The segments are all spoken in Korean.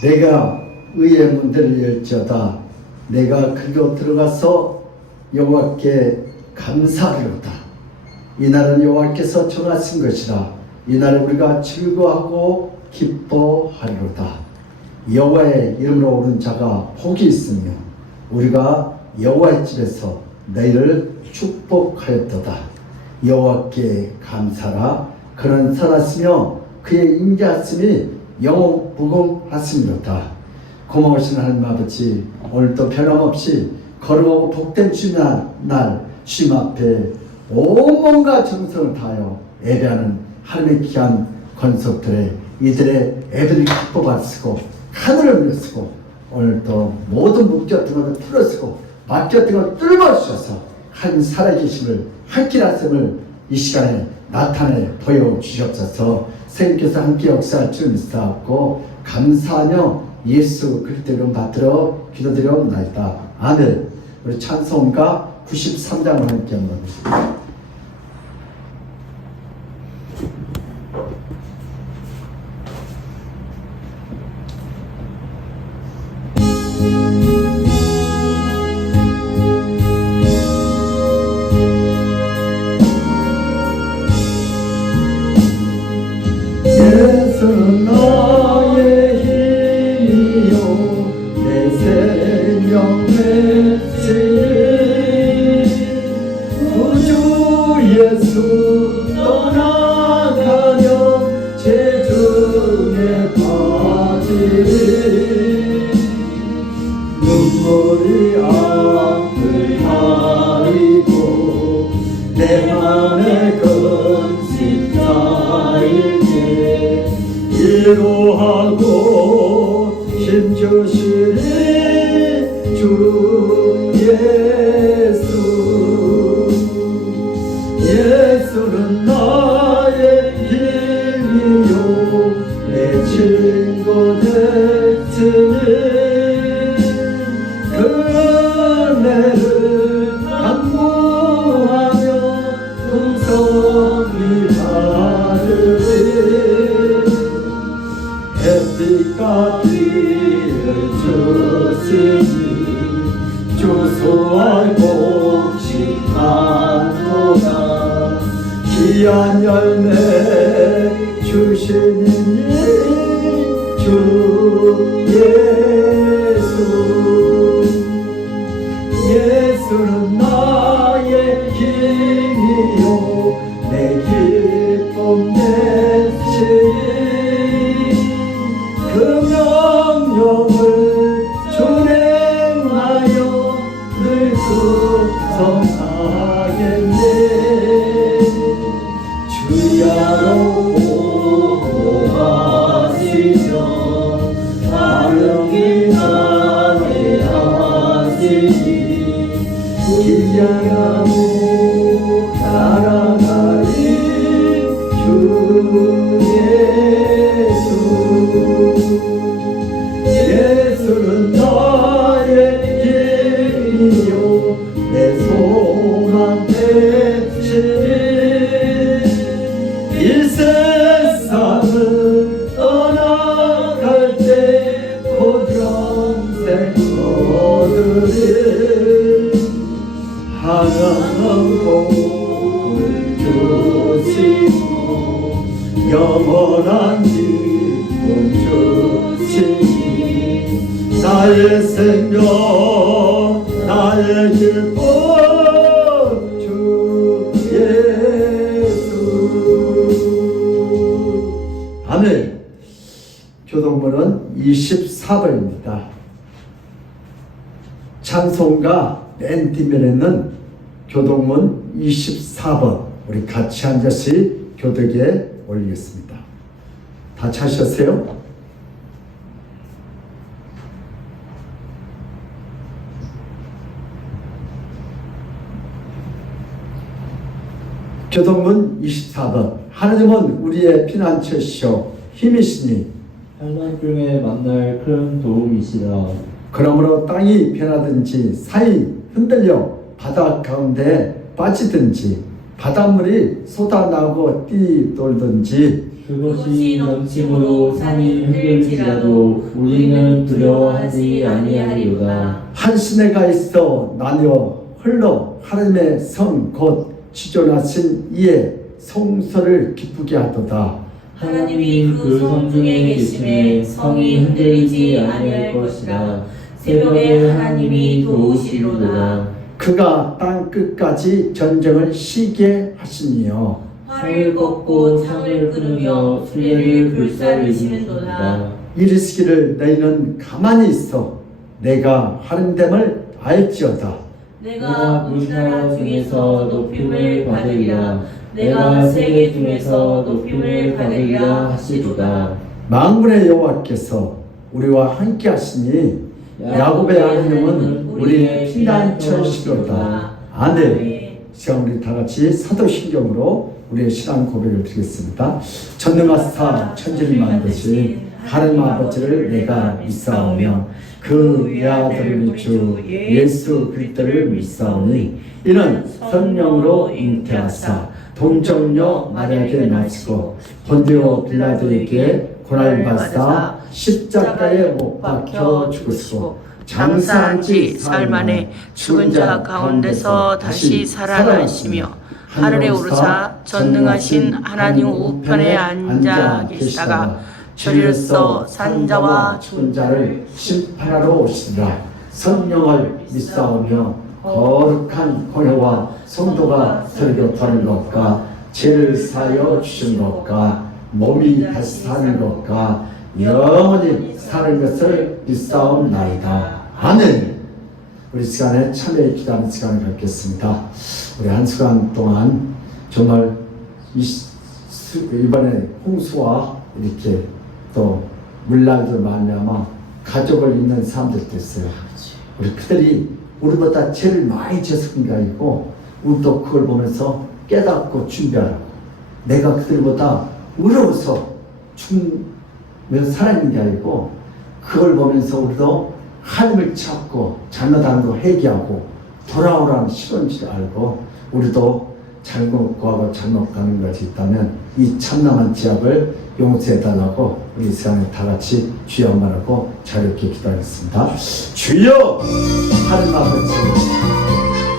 내가 의의 문들을 열지어다. 내가 그리로 들어가서 여호와께 감사하리로다. 이날은 여호와께서 정하신 것이라. 이날에 우리가 즐거워하고 기뻐하리로다. 여호와의 이름으로 오른 자가 복이 있으며 우리가 여호와의 집에서 너희를 축복하였도다. 여호와께 감사라. 그는 선하시며 그의 인자하심이 영원무궁하시니로다. 고마우신 하나님 아버지, 오늘도 변함없이 거룩하고 복된 주님날 주님 앞에 온몸과 정성을 다하여 예배하는 하나님의 귀한 권속들의 이들의 애들이 기뻐 받으시고 하늘을 밀으시고 오늘도 모든 묶였던 것을 풀어쓰고 막혔던 것을 뚫어주셔서 하나님 살아계심을 함께 하심을 이 시간에 나타내 보여주시옵소서. 선생님께서 함께 역사할 줄 믿사옵고 감사하며 예수 그리스도 이름 받들어 기도드려옵나이다. 아멘. 우리 찬송가 93장을 함께 한번 예수는 나의 힘이요 내 생명 맺지 구주 위로하고 힘주시니 주 예수. 예수는 나의 힘이요 내 친구 되시니 그 은혜를 간구하며 풍성히 바르리. 햇빛과 비를 주시니 주소할 곳이 많도다. 귀한 열매 주시니 주 예수. 예수는 나의 힘이요 내 기쁨 되시니 그 명령을 준행하여 늘 순종하겠네. 주야로 보호하시며 사령이 나게 하시니 길냥하고 따라가리 주 예수. 예수는 나의 힘이요 내 소망 되시니 이 세상을 떠나갈 때 곧 영생 얻으리. 하나님 복을 주시고 영원한 기쁨 주시니 나의 생명 나의 기쁨 주 예수. 아멘. 교동문은 24번입니다. 찬송가 맨 뒷면에는 교동문 24번 우리 같이 앉아서 교덕에 올리겠습니다. 다 찾으셨어요? 교동문 24번 하나님은 우리의 피난처시오 힘이시니 환난 중에 만날 큰 도움이시라. 그러므로 땅이 변하든지 산이 흔들려 바다 가운데 빠지든지 바닷물이 쏟아나고 뛰돌든지 그것이 넘침으로 산이 흔들지라도 우리는 두려워하지 아니하리로다. 한 시내가 있어 나뉘어 흘러 하나님의 성 곧 지존하신 이의 성소를 기쁘게 하도다. 하나님이 그 성 중에 계심에 성이 흔들리지 아니할 것이라. 새벽에 하나님이 도우시리로다. 그가 땅 끝까지 전쟁을 쉬게 하시니요 활을 꺾고 창을 끊으며 순례를 불사르시는도다. 이르시기를 너희는 가만히 있어 내가 하나님됨을 알지어다. 내가 우리나라 중에서 높임을 받으리라. 내가 세계 중에서 높임을 받으리라 하시도다. 만군의 여호와께서 우리와 함께 하시니 야곱의 하나님은 우리의 피난처시로다. 아멘. 시간 우리 다 같이 사도신경으로 우리의 신앙 고백을 드리겠습니다. 전능하사 천지를 만드신 하나님 아버지를 내가 믿사오며 그 외아들을 주 예수 그리스도를 믿사오니 이는 성령으로 잉태하사 동정녀 마리아에게 나시고 본디오 빌라도에게 고난을 받사 십자가에 못 박혀 죽으시고 장사한 지 사흘 만에 죽은 자 가운데서 다시 살아나시며 하늘에 오르사 전능하신 하나님 우편에 앉아 계시다가 저리로서 산자와 죽은 자를 심판하러 오시리라. 성령을 믿사오며 거룩한 공회와 성도가 서로 구하는 것과 죄를 사하여 주신 것과 몸이 다시 사는 것과 영원히 사는 것을 믿사옵나이다. 아멘. 우리 시간에 참여의 기도하는 시간을 갖겠습니다. 우리 한 시간 동안 정말 이번에 홍수와 이렇게 또 물난으로 말미암아 가족을 잃는 사람들도 있어요. 우리 그들이 우리보다 죄를 많이 졌은 게 아니고 우리도 그걸 보면서 깨닫고 준비하라고. 내가 그들보다 어려워서 죽으면 살아있는 게 아니고 그걸 보면서 우리도 하나님을 찾고 잘못한 거 회개하고 돌아오라는 시간을 알고 우리도 잘못 구하고 잘못 가는 것이 있다면 이 참남한 지압을 용서해달라고 우리 시간에 다 같이 주여 말하고 자유롭게 기도하겠습니다. 주여! 하나님 아버지,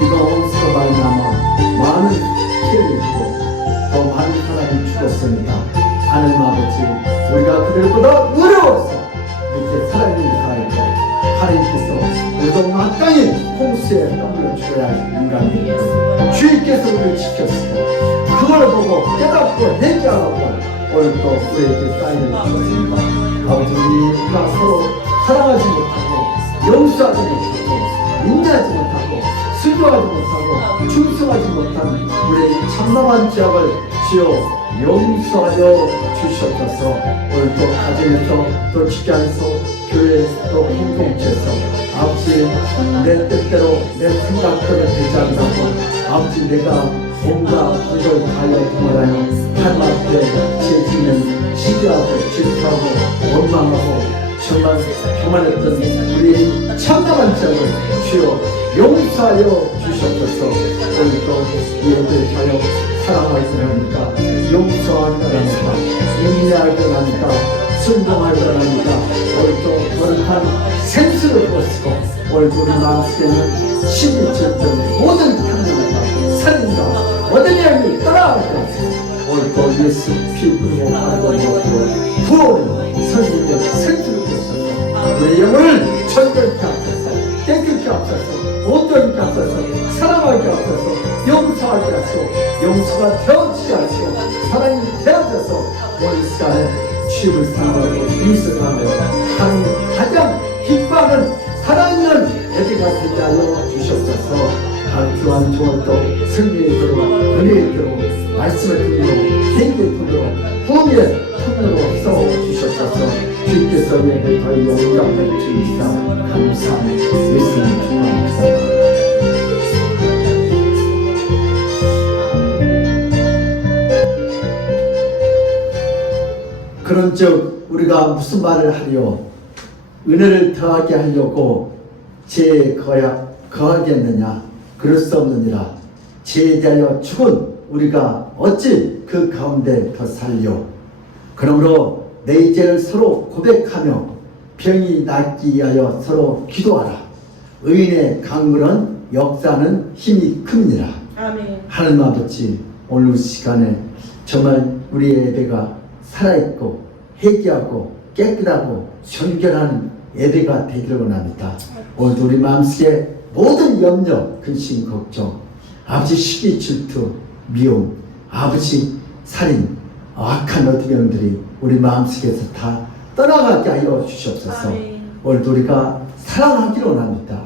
이거 서로 말미암아 많은 피해를 입고 더 많은 사람이 죽었습니다. 하나님 아버지, 우리가 그들보다 어려워서 이렇게 살아있는 사람이고 하나님께서 우리도 마땅히 홍수에 떠물려 죽어야 할 인간입니다. 주님께서 우리를 지켰으고 그걸 보고 깨닫고 회개하고 오늘 또 우리에게 사인을 주셨습니다. 아버지, 우리가 서로 사랑하지 못하고 용서하지 못하고 인내하지 못하고 순종하지 못하고 충성하지 못한 우리의 참남한 죄악을 주여 용서하여 주시옵소서. 오늘 또 가정에서 또 직장에서 교회 또 공동체에서 아버지 내 뜻대로 내 생각대로 되지 않는다고 아버지 내가 뭔가 그걸 가려 통하여 하나님 앞에 죄짓는 시기하고 질투하고 원망하고 정말 교만했던 우리 참담한 점을 주여 용서하여 주시옵소서. 오늘 또 이해를 하여 사랑하기를 합니다. 용서하기를 합니다. 인내하기를 합니다. 순종하기를 합니다. 오늘 또 거룩한 생수를 부었고 오늘 우리 마음속에는 신이 쳤던 모든 탐욕과 살인과 어둠의 영이 떠나가게 하소서. 오늘 또 예수 피 흘리고 하나님 먹고 구원을 선생님의 생수를 부었소서. 우리 영혼을 정결케 하소서. 깨끗게 하소서. 온전히 하소서. 사랑하게 하소서. 용서하게 하소서. 용서가 되어지게 하시고 사랑이 되어져서 오늘 시간에 취업을 사랑하고 인식을 하며 하나님 가장 기뻐하는 살아있는 애비가 되게 하여 주셨소서. 또한 주원도 승리의 도로 은혜의 도로 말씀의 통로 개인의 통로 후원의 통로로 써주셨소서. 주께서 우리에게 더 영광을 주시사 감사하며 예수님 기도합니다. 그런즉 우리가 무슨 말을 하리요? 은혜를 더하게 하려고 죄에 거하겠느냐? 그럴 수 없느니라. 죄에 대하여 죽은 우리가 어찌 그 가운데 더 살려? 그러므로 내 죄를 서로 고백하며 병이 낫기 위하여 서로 기도하라. 의인의 강물은 역사는 힘이 큽니다. 아멘. 하나님 아버지, 오늘 시간에 정말 우리의 예배가 살아있고 회개하고 깨끗하고 순결한 예배가 되기를 원합니다. 오늘도 우리 마음속에 모든 염려, 근심, 걱정, 아버지 시기, 질투, 미움, 아버지 살인, 악한 어둠의 영들이 우리 마음속에서 다 떠나가게 하여 주시옵소서. 오늘도 우리가 사랑하기를 원합니다.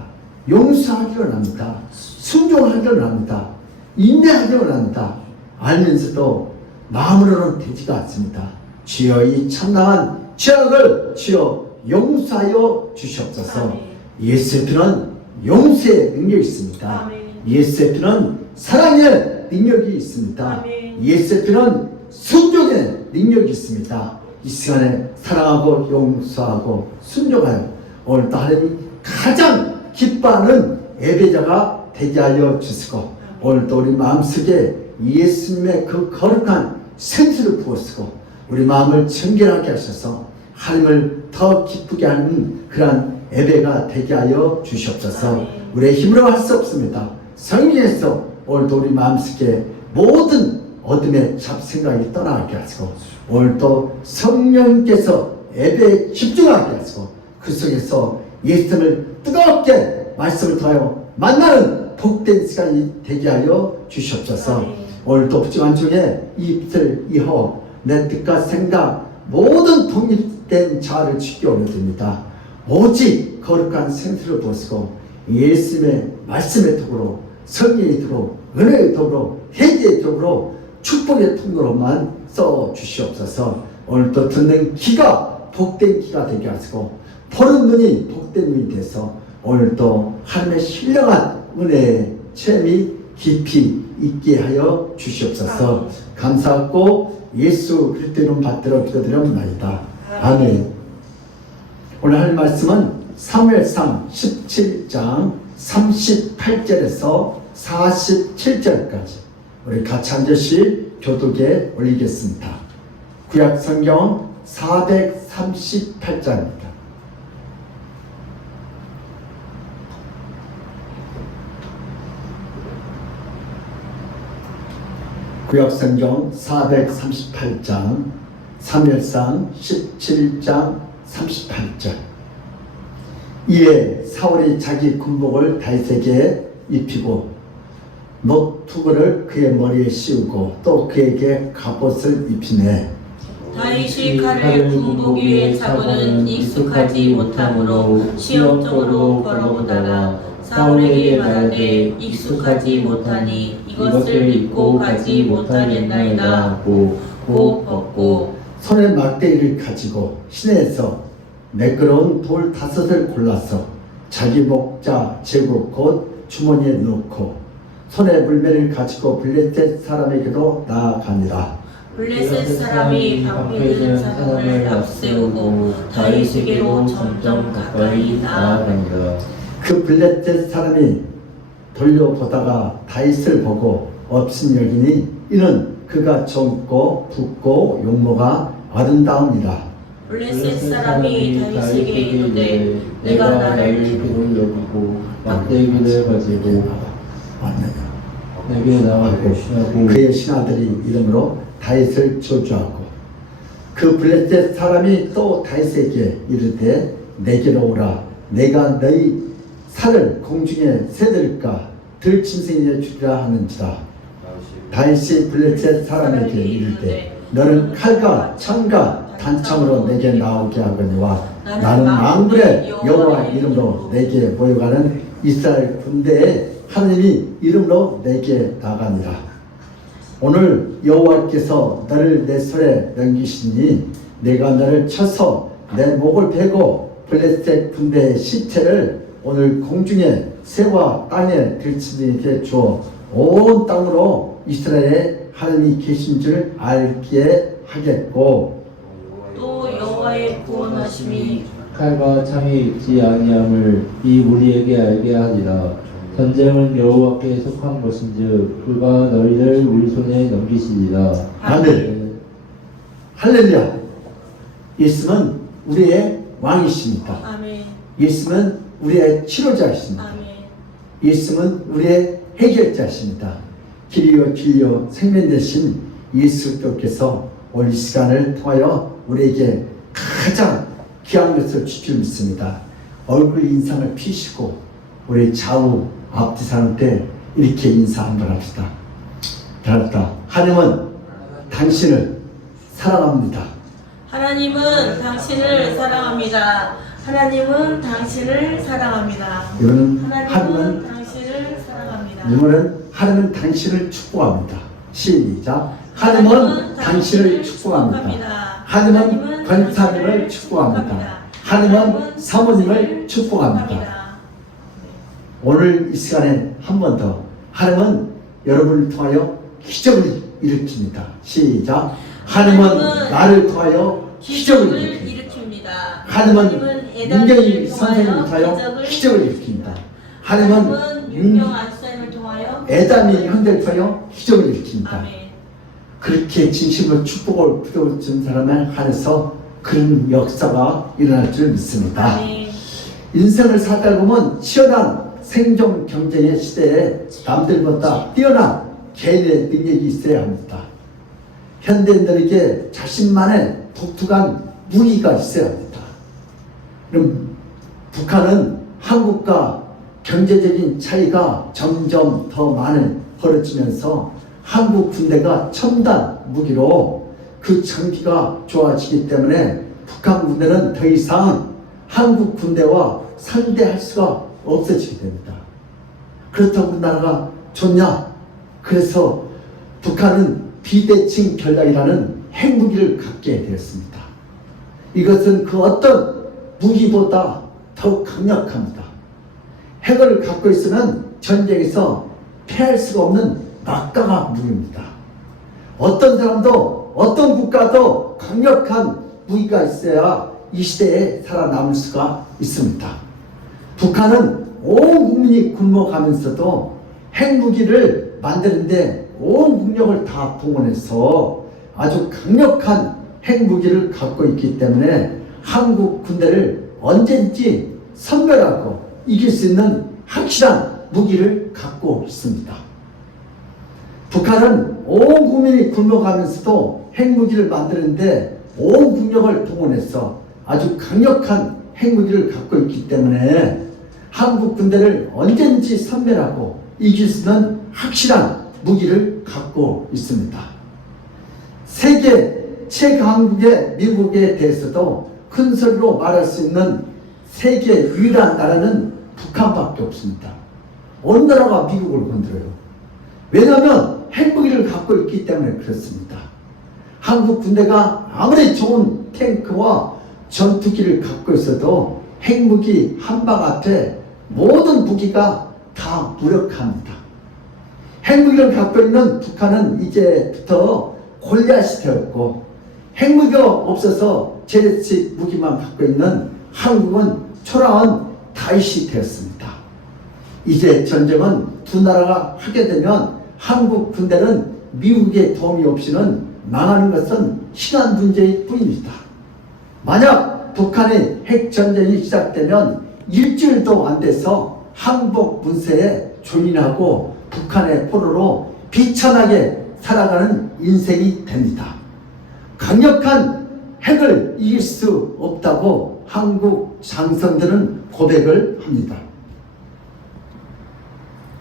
용서하기를 원합니다. 순종하기를 원합니다. 인내하기를 원합니다. 알면서도 마음으로는 되지가 않습니다. 주여 이 참남한 죄악을 주여 용서하여 주시옵소서. 예수의 피는 용서의 능력이 있습니다. 예수의 피는 사랑의 능력이 있습니다. 예수의 피는 순종의 능력이 있습니다. 이 시간에 사랑하고 용서하고 순종하여 오늘도 하나님이 가장 기뻐하는 예배자가 되게 하여 주시고 오늘도 우리 마음속에 예수님의 그 거룩한 생수를 부어쓰고 우리 마음을 정결하게 하셔서 하나님을 더 기쁘게 하는 그러한 예배가 되게 하여 주시옵소서. 우리의 힘으로 할 수 없습니다. 성령에서 오늘도 우리 마음속에 모든 어둠의 잡생각이 떠나게 하시고 오늘도 성령께서 예배에 집중하게 하시고 그 속에서 예수님을 뜨겁게 말씀을 통하여 만나는 복된 시간이 되게 하여 주시옵소서. 오늘도 부정한 중에 이 입술, 이 허, 내 뜻과 생각 모든 독립된 자아를 주께 올려드립니다. 오직 거룩한 생수를 부으시고 예수님의 말씀의 통으로 성령의 통으로 은혜의 통으로 회개의 통으로 축복의 통로로만 써 주시옵소서. 오늘도 듣는 귀가 복된 귀가 되게 하시고 보는 눈이 복된 눈이 돼서 오늘도 하나님의 신령한 은혜의 체험이 깊이 있게 하여 주시옵소서. 감사하고 예수 그리스도의 이름 받들어 기도드립니다. 아멘. 오늘 할 말씀은 사무엘상 17장 38절에서 47절까지 우리 같이 한 절씩 교독에 올리겠습니다. 구약 성경 438장입니다. 구약 성경 438장 사무엘상 17장 38절. 이에 사울이 자기 군복을 다윗에게 입히고 노투구를 그의 머리에 씌우고 또 그에게 갑옷을 입히네. 다윗이 칼을 군복 위에 차고는 익숙하지 못하므로 시험적으로 걸어보다가 사울에게 말하되 익숙하지 못하니 이것을 입고 가지 못하겠나이다 하고 곧 벗고 손에 막대기를 가지고 시내에서 매끄러운 돌 5을 골라서 자기 목자 제국 곧 주머니에 넣고 손에 물매를 가지고 블레셋 사람에게도 나아가니라. 블레셋 사람이 방패든 사람을 앞세우고 다윗에게로 점점 가까이 나아가니라. 그 블레셋 사람이 돌려보다가 다윗을 보고 없음 여기니 이는 그가 젊고 붓고 용모가 아름다움이라. 블레셋 사람이 다윗에게 이르되 내가 나를 기도를 여기고 막대기를 가지고 내게 나아가고 하고 그의 신하들이 이름으로 다윗을 저주하고 그 블레셋 사람이 또 다윗에게 이르되 내게로 오라. 내가 너희 살을 공중에 새들까 들짐승에 주리라 하는지라. 다윗이 블레셋 사람에게 이르되 너는 칼과 창과 단창으로 내게 나오게 하거니와 나는 만군의 여호와 이름으로 내게 모여가는 이스라엘 군대의 하느님이 이름으로 내게 나가니라. 오늘 여호와께서 너를 내 손에 넘기시니 내가 너를 쳐서 내 목을 베고 블레셋 군대의 시체를 오늘 공중에 새와 땅에 들짐승에게 주어 온 땅으로 이스라엘의 하나님이 계신 줄 알게 하겠고 또 여호와의 구원하심이 칼과 창이 있지 아니함을 이 우리에게 알게 하리라. 전쟁은 여호와께 속한 것인즉 그가 너희를 우리 손에 넘기시리라. 아멘. 할렐루야. 예수는 우리의 왕이십니다. 아멘. 예수는 우리의 치료자이십니다. 아멘. 예수는 우리의 해결자이십니다. 길이요 진리요 생명 되신 예수께서 오늘 이 시간을 통하여 우리에게 가장 귀한 것을 주실 믿습니다. 얼굴 인상을 피시고 우리 좌우 앞뒤 사람한테 이렇게 인사 한번 합시다. 잘했다. 하나님은 당신을 사랑합니다. 하나님은 당신을 사랑합니다. 하나님은 당신을 사랑합니다. 이거는 하나님은 당신을 사랑합니다. 이거는 하나님은 당신을 축복합니다. 시작. 하나님은 당신을 축복합니다. 하나님은 권사님을 축복합니다. 하나님은 사모님을 축복합니다. 오늘 이 시간에 한 번 더 하나님은 여러분을 통하여 기적을 일으킵니다. 시작. 하나님은 나를 통하여 기적을 일으킵니다. 하나님은 민경이 선생님을 통하여 기적을 일으킵니다. 하나님은 윤명 안수님을 통하여 에담이 형제를 통하여 기적을 일으킵니다. 아멘. 그렇게 진심으로 축복을 부어준 사람에 한해서 그런 역사가 일어날 줄 믿습니다. 아멘. 인생을 살다 보면 치열한 생존 경쟁의 시대에 남들보다 뛰어난 개인의 능력이 있어야 합니다. 현대인들에게 자신만의 독특한 무기가 있어야 합니다. 그럼 북한은 한국과 경제적인 차이가 점점 더 많이 벌어지면서 한국 군대가 첨단 무기로 그 장비가 좋아지기 때문에 북한 군대는 더 이상 한국 군대와 상대할 수가 없어지게 됩니다. 그렇다고 우리나라가 좋냐? 그래서 북한은 비대칭 전략이라는 핵무기를 갖게 되었습니다. 이것은 그 어떤 무기보다 더욱 강력합니다. 핵을 갖고 있으면 전쟁에서 패할 수가 없는 막강한 무기입니다. 어떤 사람도 어떤 국가도 강력한 무기가 있어야 이 시대에 살아남을 수가 있습니다. 북한은 온 국민이 굶어가면서도 핵무기를 만드는데 온 국력을 다 동원해서 아주 강력한 핵무기를 갖고 있기 때문에 한국 군대를 언제든지 섬멸하고 이길 수 있는 확실한 무기를 갖고 있습니다. 북한은 온 국민이 굶어가면서도 핵무기를 만드는데 온 국력을 동원해서 아주 강력한 핵무기를 갖고 있기 때문에 한국 군대를 언제든지 섬멸하고 이길 수 있는 확실한 무기를 갖고 있습니다. 세계 최강국의 미국에 대해서도 큰 소리로 말할 수 있는 세계 유일한 나라는 북한밖에 없습니다. 어느 나라가 미국을 건드려요? 왜냐하면 핵무기를 갖고 있기 때문에 그렇습니다. 한국 군대가 아무리 좋은 탱크와 전투기를 갖고 있어도 핵무기 한 방 앞에 모든 무기가 다 무력합니다. 핵무기를 갖고 있는 북한은 이제부터 골리앗이 되었고, 핵무기가 없어서 재래식 무기만 갖고 있는 한국은 초라한 다윗이 되었습니다. 이제 전쟁은 두 나라가 하게 되면 한국 군대는 미국의 도움이 없이는 망하는 것은 시간 문제일 뿐입니다. 만약 북한의 핵전쟁이 시작되면 일주일도 안 돼서 항복 문세에 조인하고 북한의 포로로 비천하게 살아가는 인생이 됩니다. 강력한 핵을 이길 수 없다고 한국 장성들은 고백을 합니다.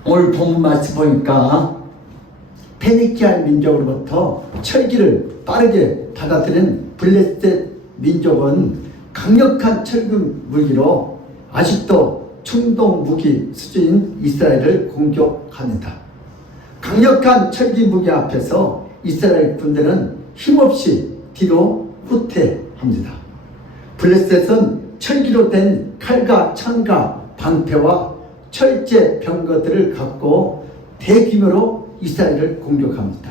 오늘 본문 말씀 보니까 페니키아 민족으로부터 철기를 빠르게 받아들인 블레셋 민족은 강력한 철기 무기로 아직도 충동 무기 수준인 이스라엘을 공격합니다. 강력한 철기 무기 앞에서 이스라엘 군대는 힘없이 뒤로 후퇴합니다. 블레셋은 철기로 된 칼과 창과 방패와 철제 병거들을 갖고 대규모로 이스라엘을 공격합니다.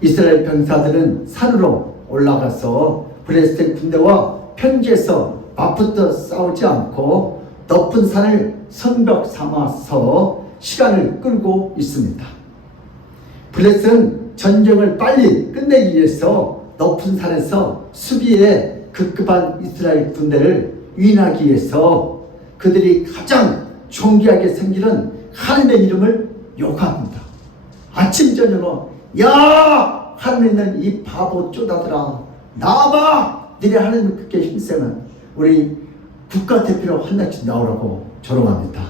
이스라엘 병사들은 산으로 올라가서 블레셋 군대와 평지에서 맞붙어 싸우지 않고 높은 산을 성벽 삼아서 시간을 끌고 있습니다. 블레셋은 전쟁을 빨리 끝내기 위해서 높은 산에서 수비에 급급한 이스라엘 군대를 유인하기 위해서 그들이 가장 존귀하게 생기는 하나님의 이름을 욕합니다. 아침 저녁으로 야 하늘에 있는 이 바보 쪼다들아 나와봐, 니네 하나님을 그렇게 힘쓰면 우리 국가대표로 한 날씩 나오라고 조롱합니다.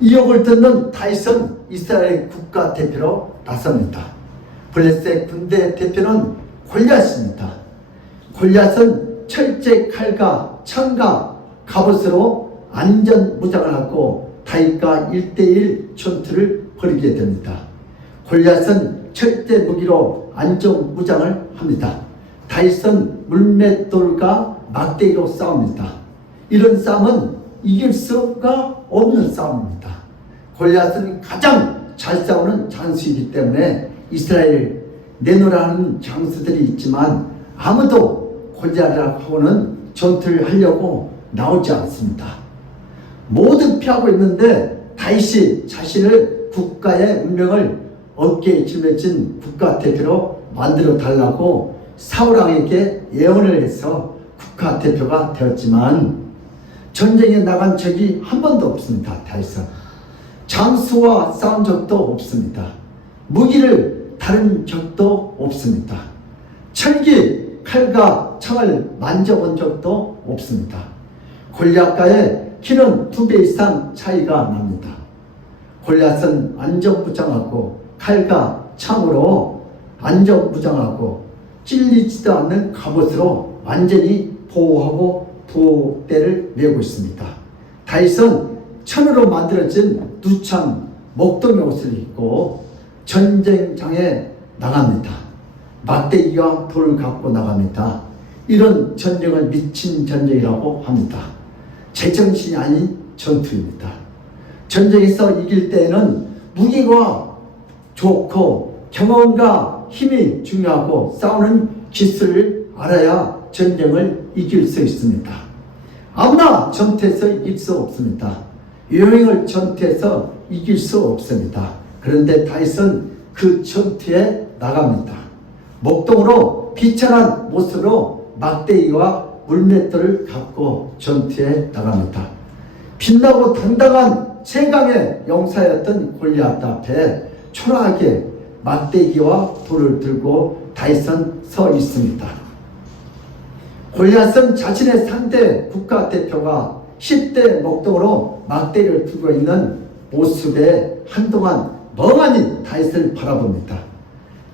이 욕을 듣는 다윗은 이스라엘 국가대표로 나섭니다. 블레셋 군대 대표는 골리앗입니다. 골리앗은 철제 칼과 창과 갑옷으로 안전 무장을 하고 다윗과 1대1 전투를 벌이게 됩니다. 골리앗은 철제 무기로 안전 무장을 합니다. 다윗은 물맷돌과 막대기로 싸웁니다. 이런 싸움은 이길 수가 없는 싸움입니다. 골리앗은 가장 잘 싸우는 장수이기 때문에 이스라엘 내노라 하는 장수들이 있지만 아무도 골리앗하고는 전투를 하려고 나오지 않습니다. 모두 피하고 있는데 다윗이 자신을 국가의 운명을 어깨에 짊어진 국가대표로 만들어 달라고 사울왕에게 예언을 해서 국가대표가 되었지만 전쟁에 나간 적이 한 번도 없습니다. 다윗은 장수와 싸운 적도 없습니다. 무기를 다룬 적도 없습니다. 철기 칼과 창을 만져본 적도 없습니다. 골리앗과의 키는 2배 이상 차이가 납니다. 골리앗은 안전무장하고 칼과 창으로 안전무장하고 찔리지도 않는 갑옷으로 완전히 보호하고 보호대를 메고 있습니다. 다윗은 천으로 만들어진 누창 목동의 옷을 입고 전쟁장에 나갑니다. 막대기와 돌을 갖고 나갑니다. 이런 전쟁을 미친 전쟁이라고 합니다. 제정신이 아닌 전투입니다. 전쟁에서 이길 때에는 무기가 좋고 경험과 힘이 중요하고 싸우는 기술을 알아야 전쟁을 이길 수 있습니다. 아무나 전투에서 이길 수 없습니다. 여행을 전투에서 이길 수 없습니다. 그런데 다윗은 그 전투에 나갑니다. 목동으로 비천한 모습으로 막대기와 물맷돌을 갖고 전투에 나갑니다. 빛나고 당당한 최강의 용사였던 골리앗 앞에 초라하게 막대기와 돌을 들고 다윗은 서 있습니다. 골리앗은 자신의 상대 국가대표가 10대 목동으로 막대기를 들고 있는 모습에 한동안 멍하니 다윗을 바라봅니다.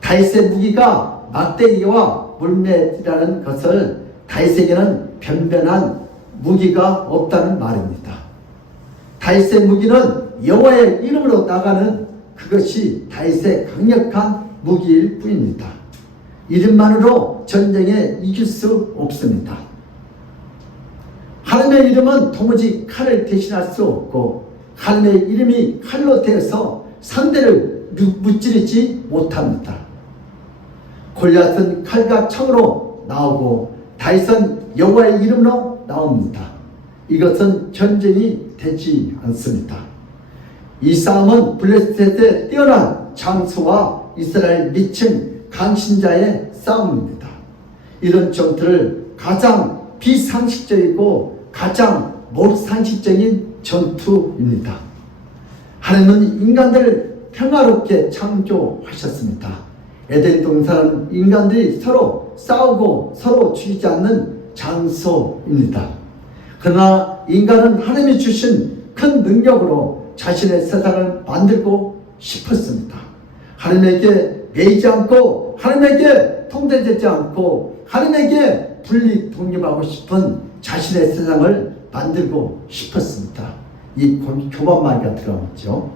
다윗의 무기가 막대기와 물맷이라는 것을 다윗에게는 변변한 무기가 없다는 말입니다. 다윗의 무기는 여호와의 이름으로 나가는 그것이 다윗의 강력한 무기일 뿐입니다. 이름만으로 전쟁에 이길 수 없습니다. 하나님의 이름은 도무지 칼을 대신할 수 없고 하나님의 이름이 칼로 되어서 상대를 무찌르지 못합니다. 골리앗은 칼과 창으로 나오고 다윗은 여호와의 이름으로 나옵니다. 이것은 전쟁이 되지 않습니다. 이 싸움은 블레셋의 뛰어난 장수와 이스라엘 미친 강신자의 싸움입니다. 이런 전투를 가장 비상식적이고 가장 몰상식적인 전투입니다. 하나님은 인간들을 평화롭게 창조하셨습니다. 에덴 동산은 인간들이 서로 싸우고 서로 죽이지 않는 장소입니다. 그러나 인간은 하나님이 주신 큰 능력으로 자신의 세상을 만들고 싶었습니다. 하나님에게 매이지 않고 하나님에게 통제되지 않고 하나님에게 분리 독립하고 싶은 자신의 세상을 만들고 싶었습니다. 이 교만마귀가 들어갔죠.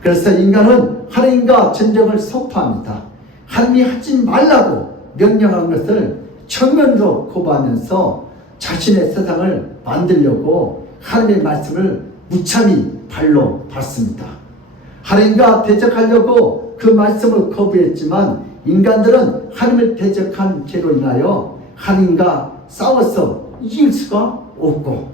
그래서 인간은 하나님과 전쟁을 선포합니다. 하나님이 하지 말라고 명령한 것을 정면으로 거부하면서 자신의 세상을 만들려고 하나님의 말씀을 무참히 발로 밟습니다. 하나님과 대적하려고 그 말씀을 거부했지만 인간들은 하나님을 대적한 죄로 인하여 하나님과 싸워서 이길 수가 없고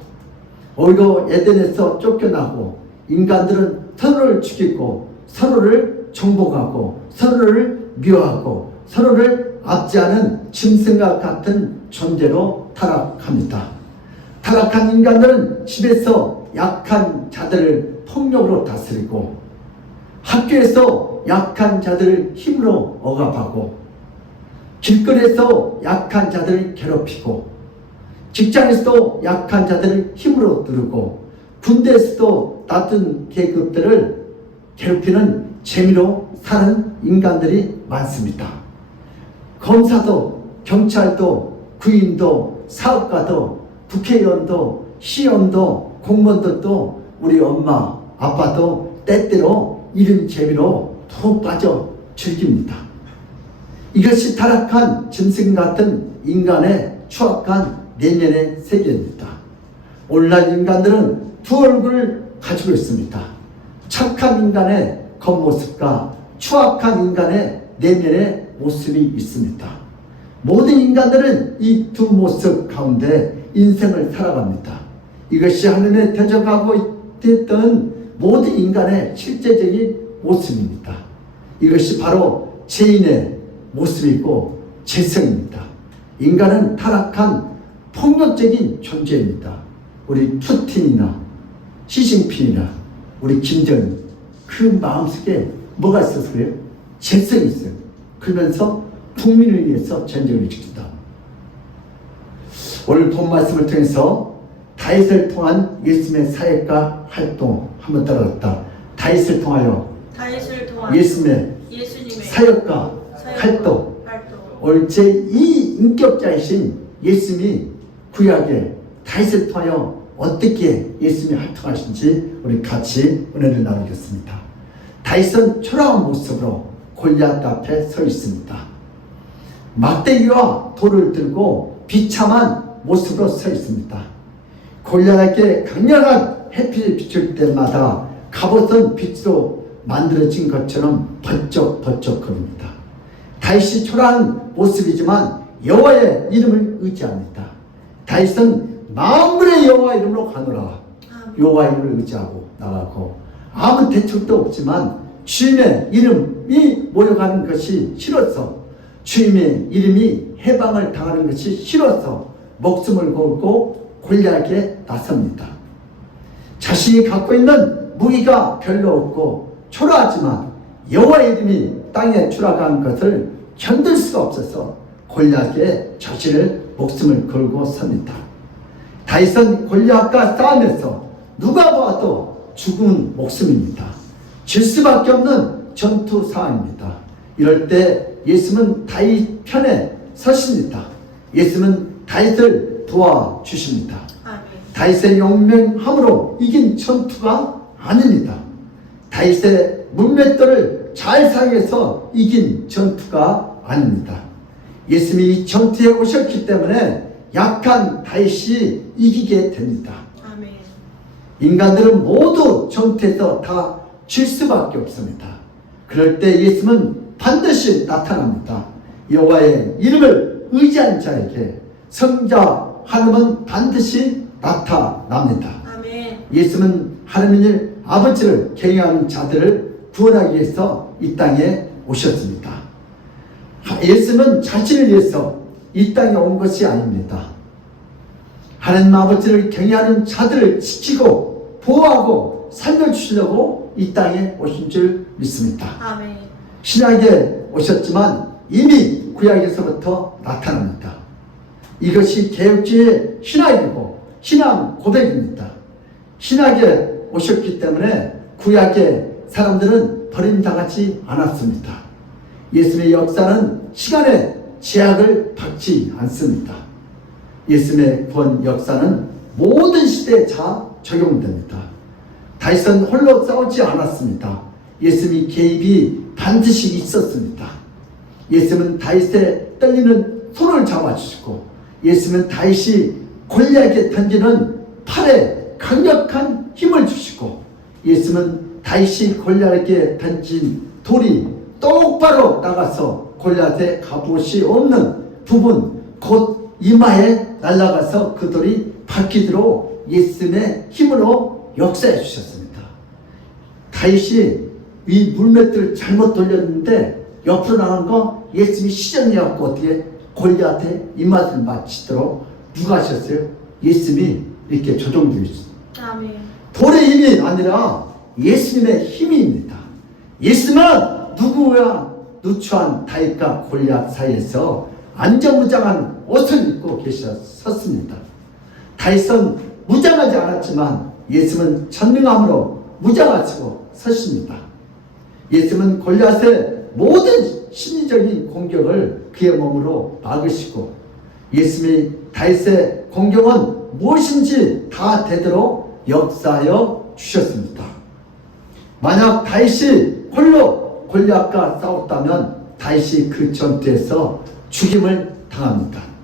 오히려 에덴에서 쫓겨나고 인간들은 서로를 죽이고 서로를 정복하고 서로를 미워하고 서로를 압제하는 짐승과 같은 존재로 타락합니다. 타락한 인간들은 집에서 약한 자들을 폭력으로 다스리고 학교에서 약한 자들을 힘으로 억압하고 길거리에서 약한 자들을 괴롭히고 직장에서도 약한 자들을 힘으로 누르고 군대에서도 낮은 계급들을 괴롭히는 재미로 사는 인간들이 많습니다. 검사도 경찰도 구인도 사업가도 국회의원도 시의원도 공무원들도 우리 엄마 아빠도 때때로 이런 재미로 푹 빠져 즐깁니다. 이것이 타락한 짐승 같은 인간의 추악한 내면의 세계입니다. 오늘날 인간들은 두 얼굴을 가지고 있습니다. 착한 인간의 겉모습과 추악한 인간의 내면의 모습이 있습니다. 모든 인간들은 이 두 모습 가운데 인생을 살아갑니다. 이것이 하나님의 대적하고 있던 모든 인간의 실제적인 모습입니다. 이것이 바로 죄인의 모습이고 죄성입니다. 인간은 타락한 폭력적인 존재입니다. 우리 푸틴이나 시진핑이나 우리 김정은 그 마음속에 뭐가 있어서 그래요? 죄성이 있어요. 그러면서 국민을 위해서 전쟁을 지킨다. 오늘 본 말씀을 통해서 다윗을 통한 예수님의 사역과 활동 한번 따라갔다. 다윗을 통하여 예수님의 사역과 활동. 오늘 제2 인격자이신 예수님이 구약에 다윗을 통하여 어떻게 예수님이 활동하신지 우리 같이 은혜를 나누겠습니다. 다윗은 초라한 모습으로 골리앗 앞에 서 있습니다. 막대기와 돌을 들고 비참한 모습으로 서 있습니다. 골리앗에게 강렬한 햇빛이 비출 때마다 갑옷은 빛으로 만들어진 것처럼 번쩍번쩍거립니다. 다윗이 초라한 모습이지만 여호와의 이름을 의지합니다. 다윗은 만군의 여호와 이름으로 가노라. 여호와 이름을 의지하고 나가고 아무 대책도 없지만 주님의 이름이 모여가는 것이 싫어서 주님의 이름이 해방을 당하는 것이 싫어서 목숨을 걸고 골리앗에게 나섭니다. 자신이 갖고 있는 무기가 별로 없고 초라하지만 여호와의 이름이 땅에 추락한 것을 견딜 수가 없어서 골리앗에게 자신을 목숨을 걸고 섭니다. 다윗은 골리앗과 싸움에서 누가 봐도 죽은 목숨입니다. 질 수밖에 없는 전투 상황입니다. 이럴 때 예수님은 다윗 편에 서십니다. 예수님은 다윗을 도와주십니다. 다윗의 용맹함으로 이긴 전투가 아닙니다. 다윗의 문맷돌을 잘 사용해서 이긴 전투가 아닙니다. 예수님이 이 전투에 오셨기 때문에 약한 다윗이 이기게 됩니다. 아멘. 인간들은 모두 전투에서 다 질 수밖에 없습니다. 그럴 때 예수님은 반드시 나타납니다. 여호와의 이름을 의지한 자에게 성자 하나님은 반드시 나타납니다. 아멘. 예수님은 하나님 아버지를 경외하는 자들을 구원하기 위해서 이 땅에 오셨습니다. 예수님은 자신을 위해서 이 땅에 온 것이 아닙니다. 하나님 아버지를 경외하는 자들을 지키고 보호하고 살려주시려고 이 땅에 오신 줄 믿습니다. 아멘. 신약에 오셨지만 이미 구약에서부터 나타납니다. 이것이 개혁주의 신학이고 신앙 고백입니다. 신약에 오셨기 때문에 구약의 사람들은 버림당하지 않았습니다. 예수님의 역사는 시간의 제약을 받지 않습니다. 예수님의 구원 역사는 모든 시대에 다 적용됩니다. 다윗은 홀로 싸우지 않았습니다. 예수님의 개입이 반드시 있었습니다. 예수님은 다윗의 떨리는 손을 잡아주시고 예수님은 다윗이 골리앗에게 던지는 팔에 강력한 힘을 주시고 예수님은 다윗이 골리앗에게 던진 돌이 똑바로 나가서 골리앗의 갑옷이 없는 부분 곧 이마에 날아가서 그 돌이 박히도록 예수님의 힘으로 역사해 주셨습니다. 다윗이 이 물맷들을 잘못 돌렸는데 옆으로 나간 거 예수님이 시전해갖고 어떻게 골리앗의 입맛을 맞추도록 누가 하셨어요? 예수님이 이렇게 조정되어 있습니다. 아멘. 돌의 힘이 아니라 예수님의 힘입니다. 예수님은 누구야 누추한 다윗과 골리앗 사이에서 안전무장한 옷을 입고 계셨습니다. 다윗은 무장하지 않았지만 예수님은 전능함으로 무장하시고 서십니다. 예수님은 골리앗의 모든 심리적인 공격을 그의 몸으로 막으시고 예수님이 다윗의 공격은 무엇인지 다 되도록 역사하여 주셨습니다. 만약 다윗이 홀로 골리앗과 싸웠다면 다윗이 그 전투에서 죽임을 당합니다.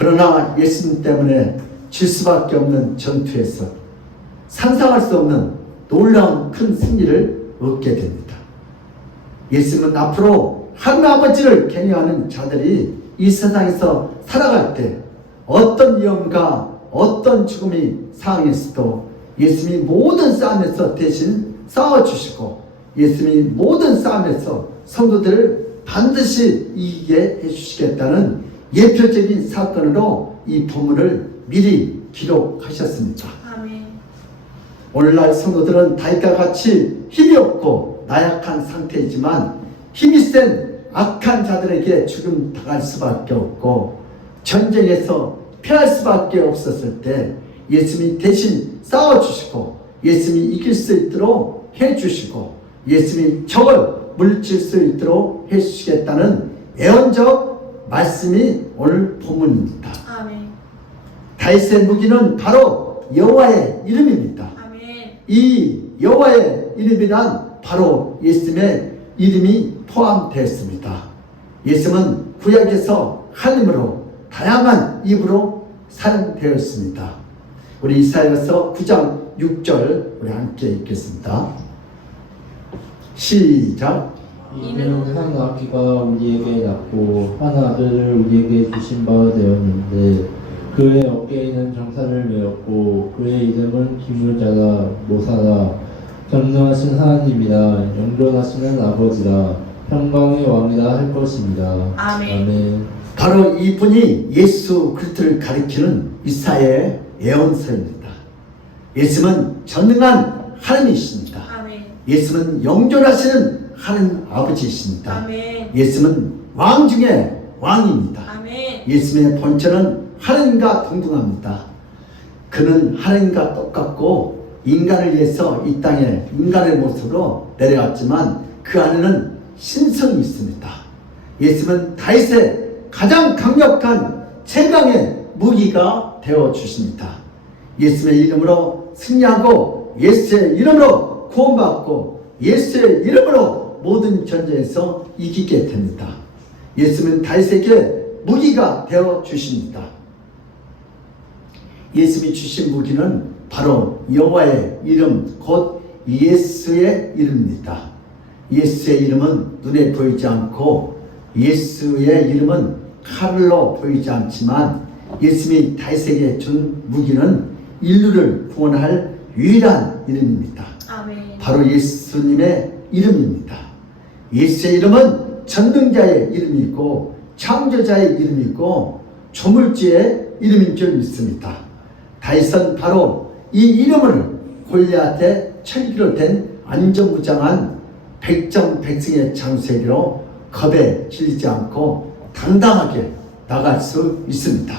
그러나 예수님 때문에 질 수밖에 없는 전투에서 상상할 수 없는 놀라운 큰 승리를 얻게 됩니다. 예수님은 앞으로 하나님 아버지를 경외하는 자들이 이 세상에서 살아갈 때 어떤 위험과 어떤 죽음이 상황에서도 예수님이 모든 싸움에서 대신 싸워주시고 예수님이 모든 싸움에서 성도들을 반드시 이기게 해주시겠다는 예표적인 사건으로 이 본문을 미리 기록하셨습니다. 아멘. 오늘날 성도들은 다윗과 같이 힘이 없고 나약한 상태이지만 힘이 센 악한 자들에게 죽음 당할 수밖에 없고 전쟁에서 패할 수밖에 없었을 때 예수님이 대신 싸워주시고 예수님이 이길 수 있도록 해주시고 예수님이 적을 물칠 수 있도록 해주시겠다는 예언적 말씀이 오늘 본문입니다. 아멘. 다윗의 무기는 바로 여호와의 이름입니다. 아멘. 이 여호와의 이름이란 바로 예수님의 이름이 포함되었습니다. 예수님은 구약에서 하나님으로 다양한 입으로 사용되었습니다. 우리 이사야서 9장 6절 우리 함께 읽겠습니다. 시작. 이는 한 아기가 우리에게 낳고 한 아들을 우리에게 주신 바 되었는데 그의 어깨에는 정사를 메었고 그의 이름은 기물자라 모사라 전능하신 하나님이라 영존하시는 아버지라 평강의 왕이라 할 것입니다. 아멘. 바로 이분이 예수 그리스도를 가리키는 이사야의 예언서입니다. 예수님은 전능한 하나님이십니다. 아멘. 예수님은 영존하시는 하나님 아버지이십니다. 아멘. 예수님은 왕 중에 왕입니다. 아멘. 예수님의 본체는 하나님과 동등합니다. 그는 하나님과 똑같고 인간을 위해서 이 땅에 인간의 모습으로 내려왔지만 그 안에는 신성이 있습니다. 예수님은 다윗의 가장 강력한 최강의 무기가 되어 주십니다. 예수의 이름으로 승리하고 예수의 이름으로 구원받고 예수의 이름으로 모든 전쟁에서 이기게 됩니다. 예수는 다윗에게 무기가 되어 주십니다. 예수님이 주신 무기는 바로 여호와의 이름 곧 예수의 이름입니다. 예수의 이름은 눈에 보이지 않고 예수의 이름은 칼로 보이지 않지만 예수님이 다윗에게 준 무기는 인류를 구원할 유일한 이름입니다. 아멘. 바로 예수님의 이름입니다. 예수의 이름은 전능자의 이름이고 창조자의 이름이고 조물주의 이름인 줄 믿습니다. 다윗은 바로 이 이름을 골리앗의 철기로 된 안전무장한 백정백승의 장수에게로 겁에 질리지 않고 당당하게 나갈 수 있습니다.